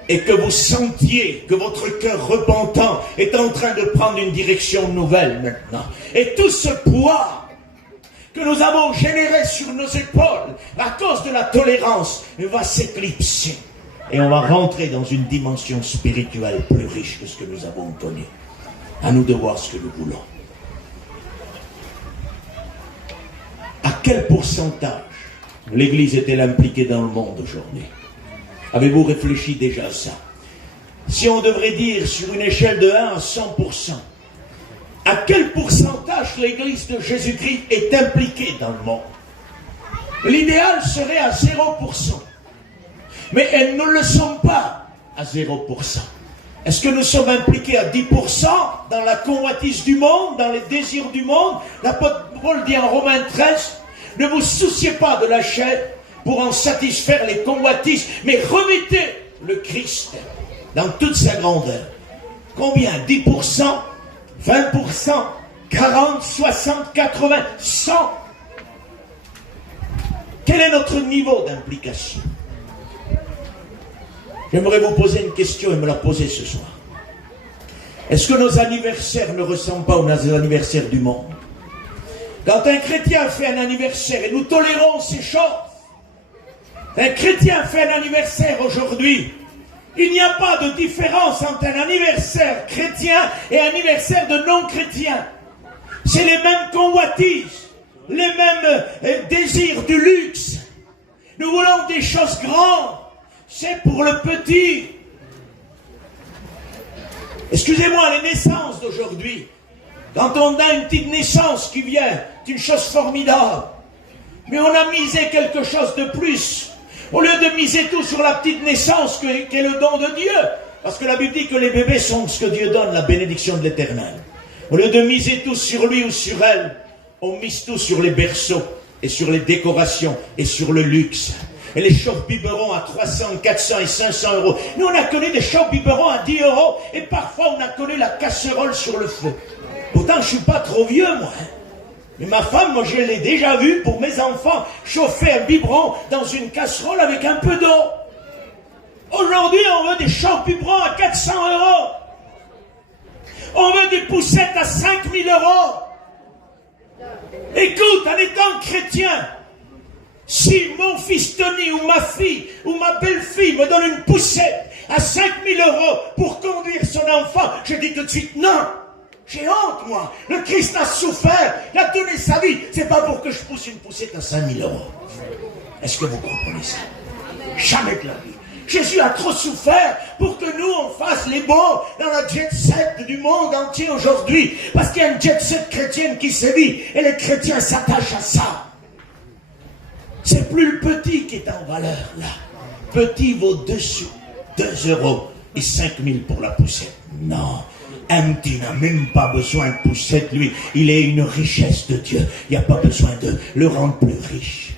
et que vous sentiez que votre cœur repentant est en train de prendre une direction nouvelle maintenant. Et tout ce poids que nous avons généré sur nos épaules à cause de la tolérance va s'éclipser. Et on va rentrer dans une dimension spirituelle plus riche que ce que nous avons connu. À nous de voir ce que nous voulons. À quel pourcentage l'Église est-elle impliquée dans le monde aujourd'hui? Avez-vous réfléchi déjà à ça? Si on devrait dire sur une échelle de 1 à 100%, à quel pourcentage l'Église de Jésus-Christ est impliquée dans le monde? L'idéal serait à 0%. Mais elles ne le sont pas à 0%. Est-ce que nous sommes impliqués à 10% dans la convoitise du monde, dans les désirs du monde? L'apôtre Paul dit en Romains 13, ne vous souciez pas de la chair pour en satisfaire les convoitises, mais remettez le Christ dans toute sa grandeur. Combien? 10%, 20%, 40, 60, 80, 100. Quel est notre niveau d'implication? J'aimerais vous poser une question et me la poser ce soir. Est-ce que nos anniversaires ne ressemblent pas aux anniversaires du monde? Quand un chrétien fait un anniversaire, et nous tolérons ces choses, un chrétien fait un anniversaire aujourd'hui, il n'y a pas de différence entre un anniversaire chrétien et un anniversaire de non-chrétien. C'est les mêmes convoitises, les mêmes désirs du luxe. Nous voulons des choses grandes. C'est pour le petit. Excusez-moi, les naissances d'aujourd'hui, quand on a une petite naissance qui vient, c'est une chose formidable. Mais on a misé quelque chose de plus. Au lieu de miser tout sur la petite naissance qu'est le don de Dieu. Parce que la Bible dit que les bébés sont ce que Dieu donne, la bénédiction de l'Éternel. Au lieu de miser tout sur lui ou sur elle, on mise tout sur les berceaux et sur les décorations et sur le luxe. Et les chauffe-biberons à 300, 400 et 500 euros. Nous, on a connu des chauffe-biberons à 10 euros. Et parfois, on a connu la casserole sur le feu. Pourtant, je suis pas trop vieux, moi. Mais ma femme, moi, je l'ai déjà vu pour mes enfants chauffer un biberon dans une casserole avec un peu d'eau. Aujourd'hui, on veut des chauffe-biberons à 400 euros. On veut des poussettes à 5000 euros. Écoute, en étant chrétien, si mon fils Tony ou ma fille ou ma belle-fille me donne une poussette à 5000 euros pour conduire son enfant, je dis tout de suite non. J'ai honte, moi. Le Christ a souffert, il a donné sa vie. C'est pas pour que je pousse une poussette à 5000 euros. Est-ce que vous comprenez ça? Jamais de la vie. Jésus a trop souffert pour que nous, on fasse les bons dans la jet set du monde entier aujourd'hui. Parce qu'il y a une jet set chrétienne qui sévit et les chrétiens s'attachent à ça. C'est plus le petit qui est en valeur, là. Petit vaut 2 euros et 5000 pour la poussette. Non. Un petit n'a même pas besoin de poussette, lui. Il est une richesse de Dieu. Il n'y a pas besoin de le rendre plus riche.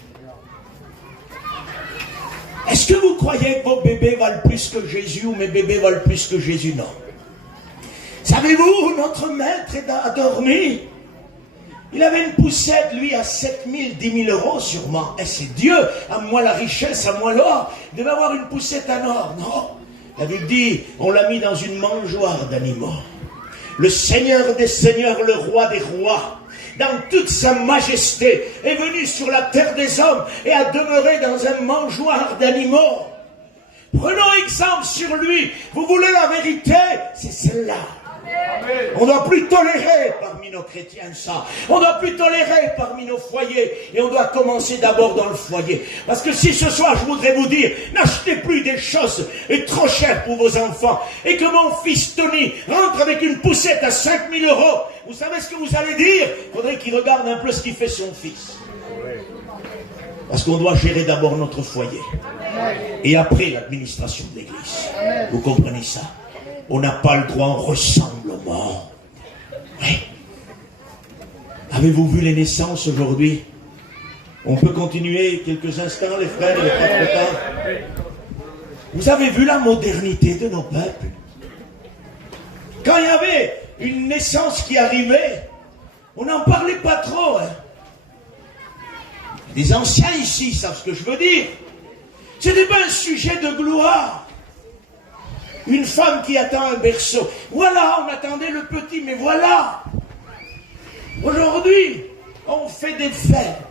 Est-ce que vous croyez que vos bébés valent plus que Jésus ou mes bébés valent plus que Jésus? Non. Savez-vous, notre maître a dormi. Il avait une poussette, lui, à 7000, 10 000 euros sûrement. Et c'est Dieu, à moi la richesse, à moi l'or. Il devait avoir une poussette en or, non? La Bible dit, on l'a mis dans une mangeoire d'animaux. Le Seigneur des Seigneurs, le Roi des Rois, dans toute sa majesté, est venu sur la terre des hommes et a demeuré dans un mangeoire d'animaux. Prenons exemple sur lui. Vous voulez la vérité? C'est celle-là. On ne doit plus tolérer parmi nos chrétiens ça. On ne doit plus tolérer parmi nos foyers. Et on doit commencer d'abord dans le foyer. Parce que si ce soir je voudrais vous dire, n'achetez plus des choses trop chères pour vos enfants, et que mon fils Tony rentre avec une poussette à 5000 euros, vous savez ce que vous allez dire? Il faudrait qu'il regarde un peu ce qu'il fait son fils. Parce qu'on doit gérer d'abord notre foyer. Et après l'administration de l'église. Vous comprenez ça? On n'a pas le droit, on ressemble au monde. Oui. Avez-vous vu les naissances aujourd'hui? On peut continuer quelques instants, les frères, il n'est pas trop tard. Vous avez vu la modernité de nos peuples? Quand il y avait une naissance qui arrivait, on n'en parlait pas trop. Hein. Les anciens ici savent ce que je veux dire. Ce n'est pas un sujet de gloire. Une femme qui attend un berceau. Voilà, on attendait le petit, mais voilà. Aujourd'hui, on fait des fêtes.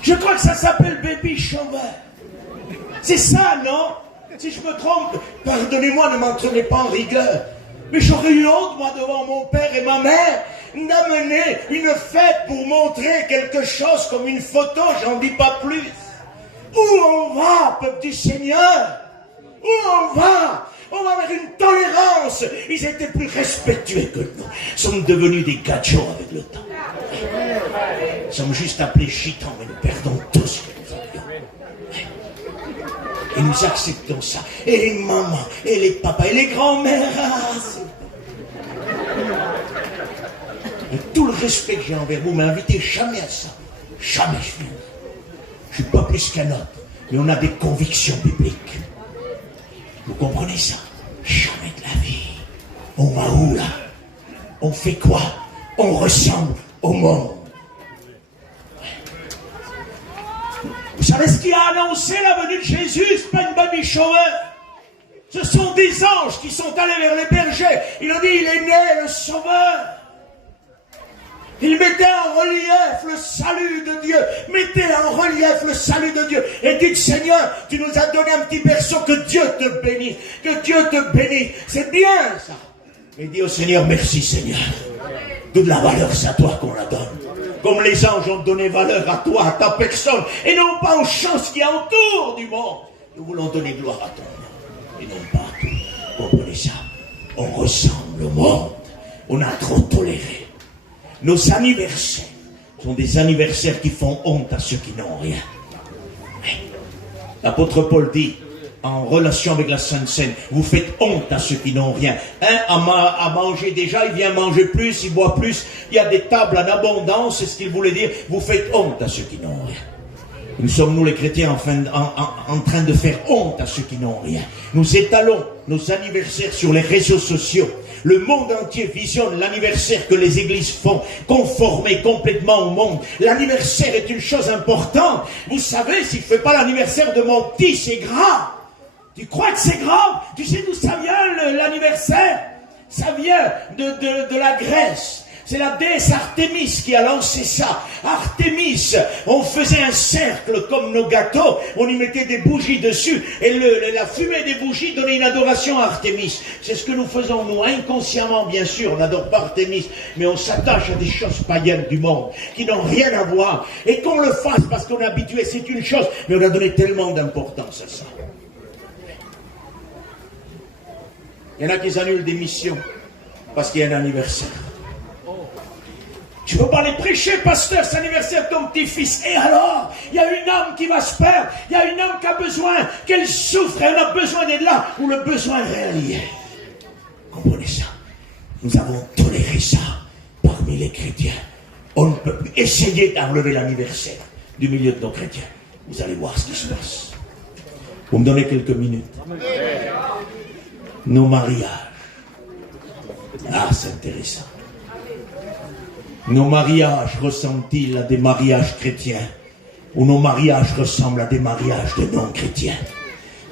Je crois que ça s'appelle baby shower. C'est ça, non? Si je me trompe, pardonnez-moi, ne m'entraînez pas en rigueur. Mais j'aurais eu honte, moi, devant mon père et ma mère, d'amener une fête pour montrer quelque chose comme une photo, j'en dis pas plus. Où on va, peuple du Seigneur? Où on va? On va vers une tolérance. Ils étaient plus respectueux que nous. Ils sont devenus des gadgets avec le temps. Ils sont juste appelés gitans, mais nous perdons tout ce que nous avions. Et nous acceptons ça. Et les mamans, et les papas, et les grands-mères. Et tout le respect que j'ai envers vous, m'invitez jamais à ça. Jamais je viens. Je ne suis pas plus qu'un autre. Mais on a des convictions bibliques. Vous comprenez ça? Jamais de la vie. On va où là? On fait quoi? On ressemble au monde. Vous savez ce qui a annoncé la venue de Jésus? C'est pas une baby shower. Ce sont des anges qui sont allés vers les bergers. Ils ont dit, il est né le Sauveur. Il mettait en relief le salut de Dieu. Mettez en relief le salut de Dieu. Et dites, Seigneur, tu nous as donné un petit berceau, que Dieu te bénisse. Que Dieu te bénisse. C'est bien ça. Et dis au Seigneur, merci Seigneur. Toute la valeur, c'est à toi qu'on la donne. Comme les anges ont donné valeur à toi, à ta personne. Et non pas aux choses qui entourent du monde. Nous voulons donner gloire à ton nom. Et non pas à tout. Comprenez ça? On ressemble au monde. On a trop toléré. Nos anniversaires sont des anniversaires qui font honte à ceux qui n'ont rien. L'apôtre Paul dit, en relation avec la Sainte Seine, vous faites honte à ceux qui n'ont rien. Un a mangé déjà, il vient manger plus, il boit plus, il y a des tables en abondance, c'est ce qu'il voulait dire. Vous faites honte à ceux qui n'ont rien. Nous sommes, nous les chrétiens, en train de faire honte à ceux qui n'ont rien. Nous étalons nos anniversaires sur les réseaux sociaux. Le monde entier visionne l'anniversaire que les églises font, conformé complètement au monde. L'anniversaire est une chose importante. Vous savez, si je ne fais pas l'anniversaire de mon petit, c'est grave. Tu crois que c'est grave? Tu sais d'où ça vient l'anniversaire? Ça vient de la Grèce. C'est la déesse Artémis qui a lancé ça. Artémis, on faisait un cercle comme nos gâteaux, on y mettait des bougies dessus, et la fumée des bougies donnait une adoration à Artémis. C'est ce que nous faisons, nous, inconsciemment, bien sûr, on n'adore pas Artémis, mais on s'attache à des choses païennes du monde, qui n'ont rien à voir. Et qu'on le fasse parce qu'on est habitué, c'est une chose, mais on a donné tellement d'importance à ça. Il y en a qui annulent des missions parce qu'il y a un anniversaire. Tu ne peux pas les prêcher, pasteur, c'est l'anniversaire de ton petit-fils. Et alors, il y a une âme qui va se perdre. Il y a une âme qui a besoin, qu'elle souffre, elle a besoin d'être là, où le besoin réel y est. Comprenez ça? Nous avons toléré ça parmi les chrétiens. On ne peut plus essayer d'enlever l'anniversaire du milieu de nos chrétiens. Vous allez voir ce qui se passe. Vous me donnez quelques minutes. Nos mariages. Ah, c'est intéressant. Nos mariages ressemblent-ils à des mariages chrétiens ou nos mariages ressemblent à des mariages de non-chrétiens?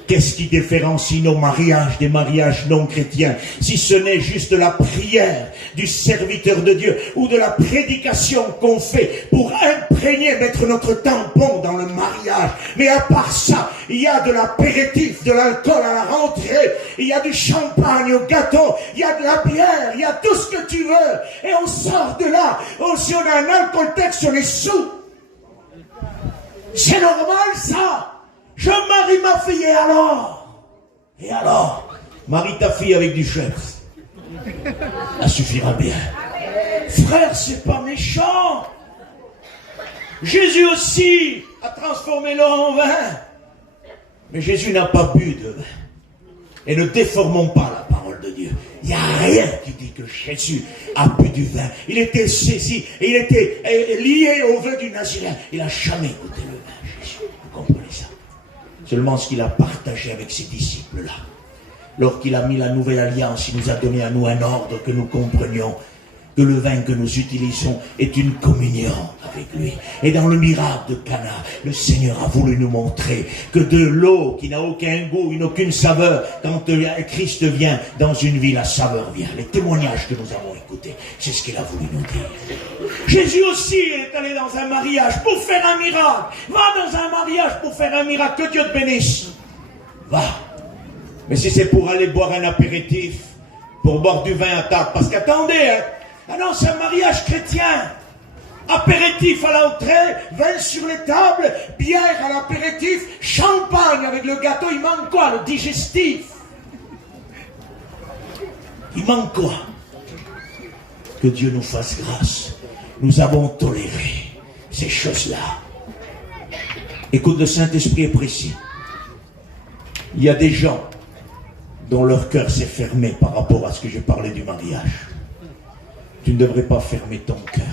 Qu'est-ce qui différencie nos mariages des mariages non-chrétiens, si ce n'est juste la prière du serviteur de Dieu ou de la prédication qu'on fait pour imprégner, mettre notre tampon dans le mariage? Mais à part ça, il y a de l'apéritif, de l'alcool à la rentrée, il y a du champagne au gâteau, il y a de la bière, il y a tout ce que tu veux, et on sort de là. Oh, si on a un alcool texte, on est sous. C'est normal ça? Je marie ma fille et alors? Et alors? Marie ta fille avec du chef. Ça suffira bien. Frère, c'est pas méchant. Jésus aussi a transformé l'eau en vin. Mais Jésus n'a pas bu de vin. Et ne déformons pas la parole de Dieu. Il n'y a rien qui dit que Jésus a bu du vin. Il était saisi et il était lié au vœu du Naziréen. Il n'a jamais goûté le vin, Jésus. Vous comprenez ça? Seulement ce qu'il a partagé avec ses disciples-là. Lorsqu'il a mis la nouvelle alliance, il nous a donné à nous un ordre que nous comprenions. Que le vin que nous utilisons est une communion avec lui. Et dans le miracle de Cana, le Seigneur a voulu nous montrer que de l'eau qui n'a aucun goût, aucune saveur, quand Christ vient dans une vie, la saveur vient. Les témoignages que nous avons écoutés, c'est ce qu'il a voulu nous dire. Jésus aussi est allé dans un mariage pour faire un miracle. Va dans un mariage pour faire un miracle. Que Dieu te bénisse. Va. Mais si c'est pour aller boire un apéritif, pour boire du vin à table, parce qu'attendez, hein, ah non, c'est un mariage chrétien. Apéritif à l'entrée, vin sur les tables, bière à l'apéritif, champagne avec le gâteau. Il manque quoi? Le digestif. Il manque quoi? Que Dieu nous fasse grâce. Nous avons toléré ces choses-là. Écoute, le Saint-Esprit est précis. Il y a des gens dont leur cœur s'est fermé par rapport à ce que j'ai parlé du mariage. Tu ne devrais pas fermer ton cœur.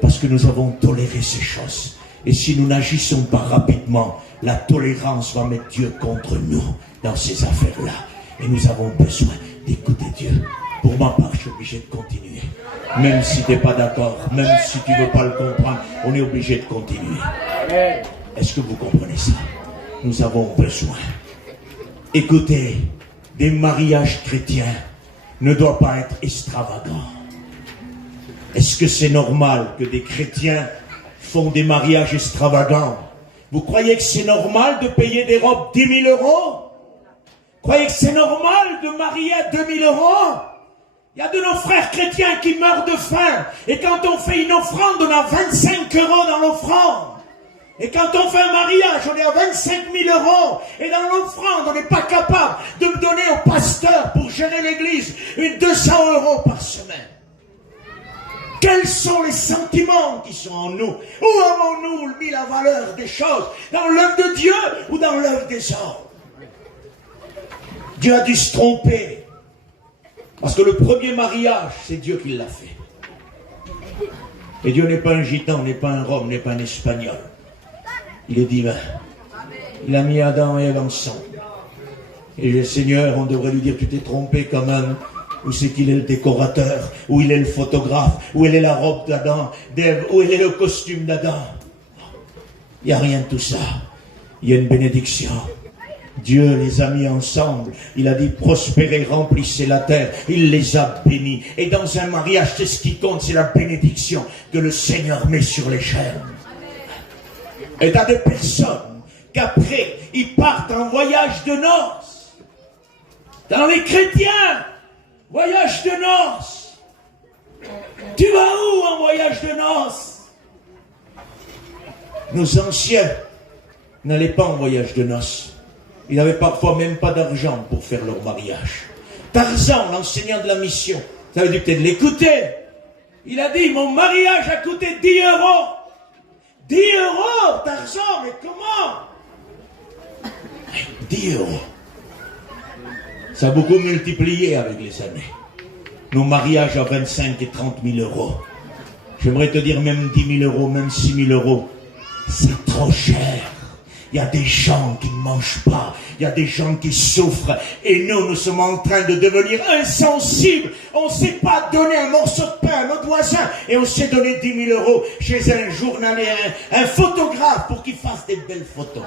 Parce que nous avons toléré ces choses. Et si nous n'agissons pas rapidement, la tolérance va mettre Dieu contre nous dans ces affaires-là. Et nous avons besoin d'écouter Dieu. Pour ma part, je suis obligé de continuer. Même si tu n'es pas d'accord, même si tu ne veux pas le comprendre, on est obligé de continuer. Est-ce que vous comprenez ça? Nous avons besoin. Écoutez, des mariages chrétiens ne doivent pas être extravagants. Est-ce que c'est normal que des chrétiens font des mariages extravagants? Vous croyez que c'est normal de payer des robes 10 000 euros? Vous croyez que c'est normal de marier à 2 000 euros? Il y a de nos frères chrétiens qui meurent de faim. Et quand on fait une offrande, on a 25 euros dans l'offrande. Et quand on fait un mariage, on est à 25 000 euros. Et dans l'offrande, on n'est pas capable de me donner au pasteur pour gérer l'église 200 euros par semaine. Quels sont les sentiments qui sont en nous? Où avons-nous mis la valeur des choses? Dans l'œuvre de Dieu ou dans l'œuvre des hommes? Dieu a dû se tromper. Parce que le premier mariage, c'est Dieu qui l'a fait. Et Dieu n'est pas un gitan, n'est pas un Rome, n'est pas un Espagnol. Il est divin. Il a mis Adam et Ève ensemble. Et le Seigneur, on devrait lui dire, tu t'es trompé quand même. Où c'est qu'il est le décorateur? Où il est le photographe? Où elle est la robe d'Ève? Où elle est le costume d'Adam? Il n'y a rien de tout ça. Il y a une bénédiction. Dieu les a mis ensemble. Il a dit prospérez, remplissez la terre. Il les a bénis. Et dans un mariage, c'est ce qui compte, c'est la bénédiction que le Seigneur met sur les chaînes. Et t'as des personnes qu'après, ils partent en voyage de noces. Dans les chrétiens, voyage de noces. Tu vas où en voyage de noces? Nos anciens n'allaient pas en voyage de noces. Ils n'avaient parfois même pas d'argent pour faire leur mariage. Tarzan, l'enseignant de la mission, ça veut dire peut-être l'écouter. Il a dit, mon mariage a coûté 10 euros. 10 euros, Tarzan, mais comment? 10 euros. Ça a beaucoup multiplié avec les années. Nos mariages à 25 et 30 000 euros. J'aimerais te dire même 10 000 euros, même 6 000 euros. C'est trop cher. Il y a des gens qui ne mangent pas. Il y a des gens qui souffrent. Et nous sommes en train de devenir insensibles. On ne sait pas donner un morceau de pain à notre voisin. Et on sait donner 10 000 euros chez un journalier, un photographe pour qu'il fasse des belles photos.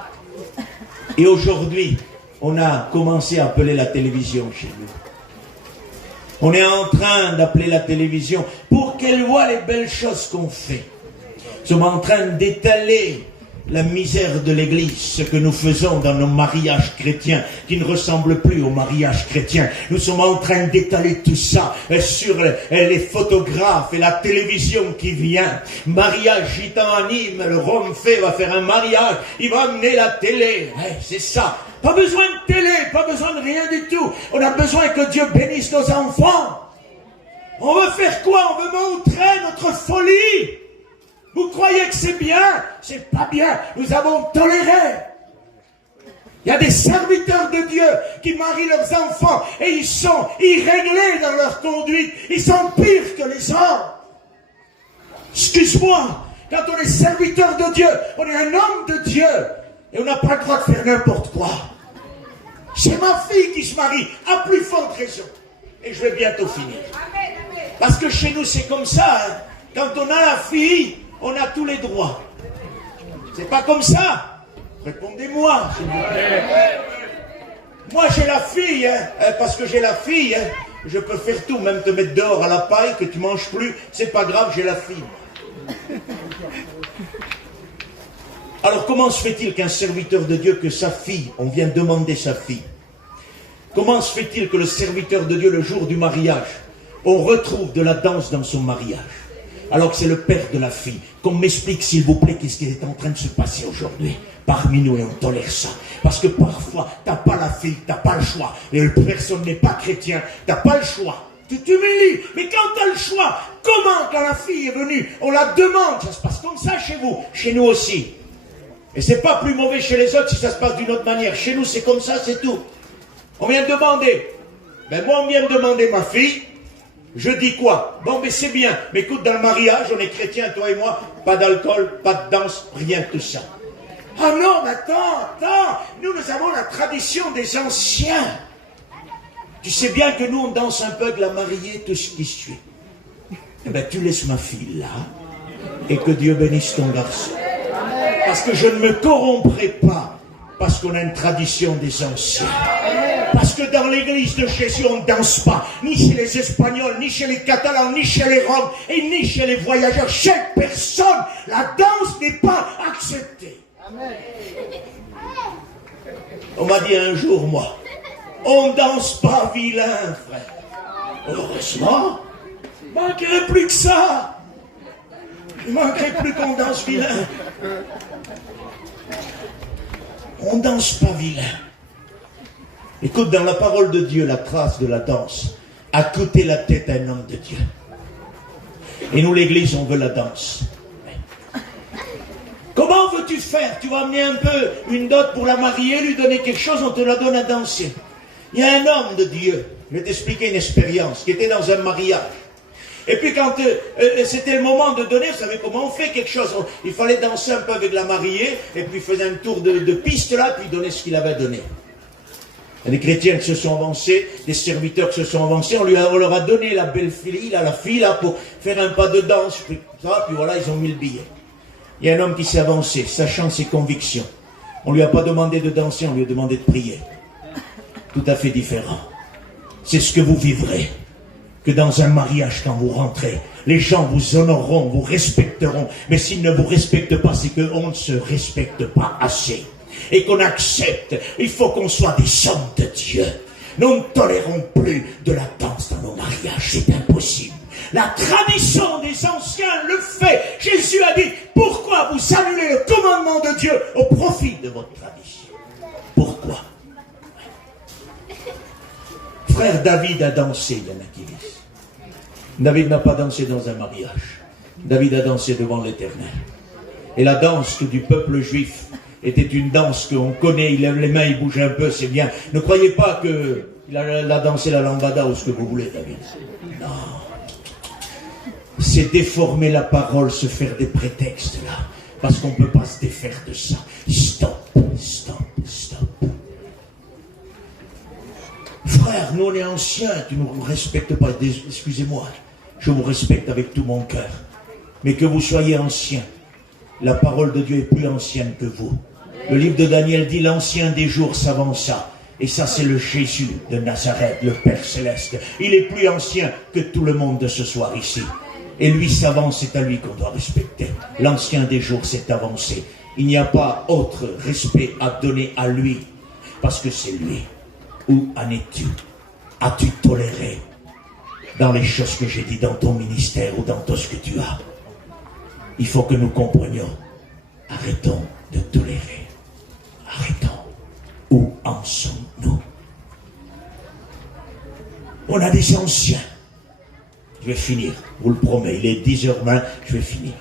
Et aujourd'hui, on a commencé à appeler la télévision chez nous. On est en train d'appeler la télévision pour qu'elle voit les belles choses qu'on fait. Nous sommes en train d'étaler la misère de l'Église, ce que nous faisons dans nos mariages chrétiens, qui ne ressemblent plus aux mariages chrétiens. Nous sommes en train d'étaler tout ça sur les photographes et la télévision qui vient. Mariage gitan à Nîmes, le Rome fait va faire un mariage, il va amener la télé. C'est ça. Pas besoin de télé, pas besoin de rien du tout. On a besoin que Dieu bénisse nos enfants. On veut faire quoi? On veut montrer notre folie. Vous croyez que c'est bien? C'est pas bien. Nous avons toléré. Il y a des serviteurs de Dieu qui marient leurs enfants et ils sont irréglés dans leur conduite. Ils sont pires que les hommes. Excuse-moi, quand on est serviteur de Dieu, on est un homme de Dieu et on n'a pas le droit de faire n'importe quoi. C'est ma fille qui se marie, à plus forte raison. Et je vais bientôt finir. Parce que chez nous c'est comme ça. Hein. Quand on a la fille, on a tous les droits. C'est pas comme ça. Répondez-moi, s'il vous plaît. Moi, j'ai la fille, hein, parce que j'ai la fille, hein, je peux faire tout, même te mettre dehors à la paille, que tu manges plus, c'est pas grave, j'ai la fille. Alors, comment se fait-il qu'un serviteur de Dieu, que sa fille, on vient demander sa fille, comment se fait-il que le serviteur de Dieu, le jour du mariage, on retrouve de la danse dans son mariage? Alors que c'est le père de la fille. Qu'on m'explique s'il vous plaît qu'est-ce qui est en train de se passer aujourd'hui parmi nous, et on tolère ça. Parce que parfois, t'as pas la fille, t'as pas le choix. Et personne n'est pas chrétien, t'as pas le choix. Tu t'humilies. Mais quand t'as le choix, comment quand la fille est venue, on la demande? Ça se passe comme ça chez vous, chez nous aussi. Et c'est pas plus mauvais chez les autres si ça se passe d'une autre manière. Chez nous c'est comme ça, c'est tout. On vient demander. Ben moi on vient me demander ma fille. Je dis quoi? Bon, mais c'est bien. Mais écoute, dans le mariage, on est chrétiens, toi et moi, pas d'alcool, pas de danse, rien de tout ça. Ah non, mais attends. Nous avons la tradition des anciens. Tu sais bien que nous, on danse un peu avec la mariée, tout ce qui suit. Eh bien, tu laisses ma fille là, et que Dieu bénisse ton garçon. Parce que je ne me corromprai pas, parce qu'on a une tradition des anciens. Parce que dans l'église de Jésus, on ne danse pas, ni chez les Espagnols, ni chez les Catalans, ni chez les Roms, et ni chez les voyageurs. Chez personne, la danse n'est pas acceptée. Amen. On m'a dit un jour, moi, on ne danse pas vilain, frère. Heureusement, il ne manquerait plus que ça. Il ne manquerait plus qu'on danse vilain. On ne danse pas vilain. Écoute, dans la parole de Dieu, la trace de la danse a coûté la tête à un homme de Dieu. Et nous, l'église, on veut la danse. Comment veux-tu faire? Tu vas amener un peu une dot pour la marier, lui donner quelque chose, on te la donne à danser. Il y a un homme de Dieu, je vais t'expliquer une expérience, qui était dans un mariage. Et puis quand c'était le moment de donner, vous savez comment on fait quelque chose? Il fallait danser un peu avec la mariée, et puis il faisait un tour de piste là, puis il donnait ce qu'il avait donné. Les chrétiens qui se sont avancés, des serviteurs qui se sont avancés, on leur a donné la belle fille, la fille là, pour faire un pas de danse, puis voilà, ils ont mis le billet. Il y a un homme qui s'est avancé, sachant ses convictions. On ne lui a pas demandé de danser, on lui a demandé de prier. Tout à fait différent. C'est ce que vous vivrez. Que dans un mariage, quand vous rentrez, les gens vous honoreront, vous respecteront. Mais s'ils ne vous respectent pas, c'est qu'on ne se respecte pas assez. Et qu'on accepte. Il faut qu'on soit des hommes de Dieu. Nous ne tolérons plus de la danse dans nos mariages. C'est impossible. La tradition des anciens le fait. Jésus a dit, pourquoi vous annulez le commandement de Dieu au profit de votre tradition? Pourquoi? Frère David a dansé, il y en a qui disent. David n'a pas dansé dans un mariage. David a dansé devant l'Éternel. Et la danse du peuple juif était une danse qu'on connaît, il lève les mains, il bouge un peu, c'est bien. Ne croyez pas qu'il a dansé la lambada ou ce que vous voulez, David. Non. C'est déformer la parole, se faire des prétextes là. Parce qu'on ne peut pas se défaire de ça. Stop, stop, stop. Frère, nous on est anciens, tu ne nous respectes pas. Excusez-moi, je vous respecte avec tout mon cœur. Mais que vous soyez anciens, la parole de Dieu est plus ancienne que vous. Le livre de Daniel dit, l'ancien des jours s'avança. Et ça, c'est le Jésus de Nazareth, le Père Céleste. Il est plus ancien que tout le monde de ce soir ici. Et lui s'avance, c'est à lui qu'on doit respecter. L'ancien des jours s'est avancé. Il n'y a pas autre respect à donner à lui, parce que c'est lui. Où en es-tu? As-tu toléré dans les choses que j'ai dit dans ton ministère ou dans tout ce que tu as? Il faut que nous comprenions. Arrêtons de tolérer. Arrêtons. Où en sommes-nous? On a des anciens. Je vais finir, vous le promets. Il est 10h20, je vais finir.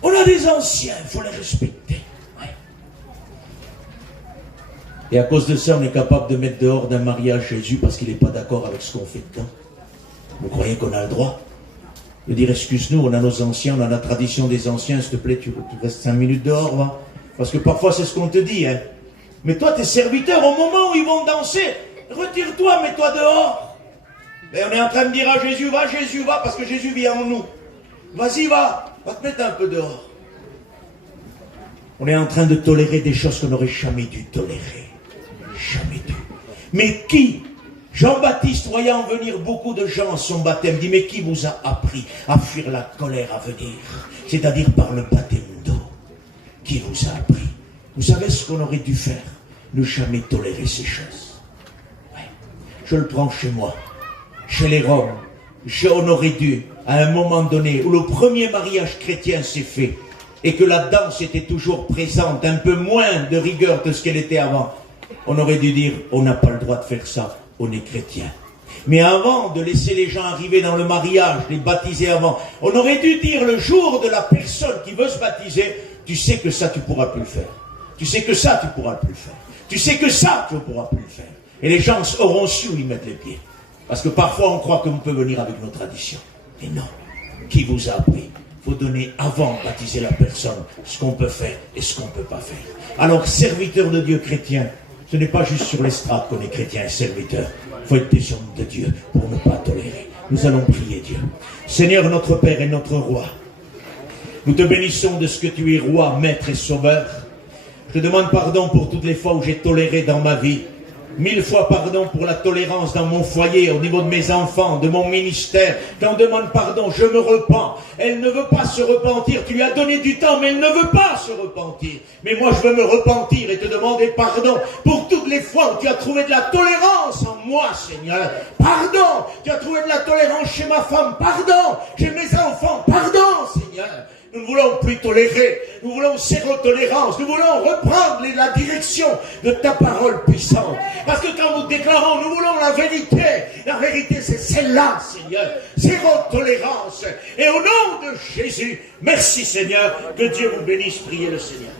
On a des anciens, il faut les respecter. Ouais. Et à cause de ça, on est capable de mettre dehors d'un mariage Jésus parce qu'il n'est pas d'accord avec ce qu'on fait dedans. Vous croyez qu'on a le droit de dire, excuse-nous, on a nos anciens, on a la tradition des anciens, s'il te plaît, tu restes 5 minutes dehors, va. Parce que parfois, c'est ce qu'on te dit, hein. Mais toi, tes serviteurs, au moment où ils vont danser, retire-toi, mets-toi dehors. Et on est en train de dire à Jésus, va, parce que Jésus vient en nous. Vas-y, va te mettre un peu dehors. On est en train de tolérer des choses qu'on n'aurait jamais dû tolérer. Jamais dû. Mais qui? Jean-Baptiste, voyant venir beaucoup de gens à son baptême, dit, mais qui vous a appris à fuir la colère à venir? C'est-à-dire par le baptême d'eau. Qui vous a appris? Vous savez ce qu'on aurait dû faire? Ne jamais tolérer ces choses. Ouais. Je le prends chez moi. Chez les Roms, on aurait dû, à un moment donné, où le premier mariage chrétien s'est fait, et que la danse était toujours présente, un peu moins de rigueur que ce qu'elle était avant, on aurait dû dire, on n'a pas le droit de faire ça, on est chrétien. Mais avant de laisser les gens arriver dans le mariage, les baptiser avant, on aurait dû dire le jour de la personne qui veut se baptiser, tu sais que ça, tu ne pourras plus le faire. Tu sais que ça, tu ne pourras plus le faire. Tu sais que ça, tu ne pourras plus le faire. Et les gens auront su où y mettre les pieds. Parce que parfois on croit qu'on peut venir avec nos traditions. Mais non. Qui vous a appris? Il faut donner avant de baptiser la personne ce qu'on peut faire et ce qu'on ne peut pas faire. Alors, serviteur de Dieu chrétien, ce n'est pas juste sur l'estrade qu'on est chrétien et serviteur. Il faut être des hommes de Dieu pour ne pas tolérer. Nous allons prier Dieu. Seigneur, notre Père et notre Roi, nous te bénissons de ce que tu es roi, maître et sauveur. Je te demande pardon pour toutes les fois où j'ai toléré dans ma vie. 1000 fois pardon pour la tolérance dans mon foyer, au niveau de mes enfants, de mon ministère. J'en demande pardon, je me repens. Elle ne veut pas se repentir. Tu lui as donné du temps, mais elle ne veut pas se repentir. Mais moi, je veux me repentir et te demander pardon pour toutes les fois où tu as trouvé de la tolérance en moi, Seigneur. Pardon. Tu as trouvé de la tolérance chez ma femme. Pardon. Chez mes enfants. Pardon, Seigneur. Nous ne voulons plus tolérer, nous voulons zéro tolérance, nous voulons reprendre la direction de ta parole puissante. Parce que quand nous déclarons, nous voulons la vérité c'est celle-là, Seigneur. Zéro tolérance. Et au nom de Jésus, merci Seigneur, que Dieu vous bénisse, priez le Seigneur.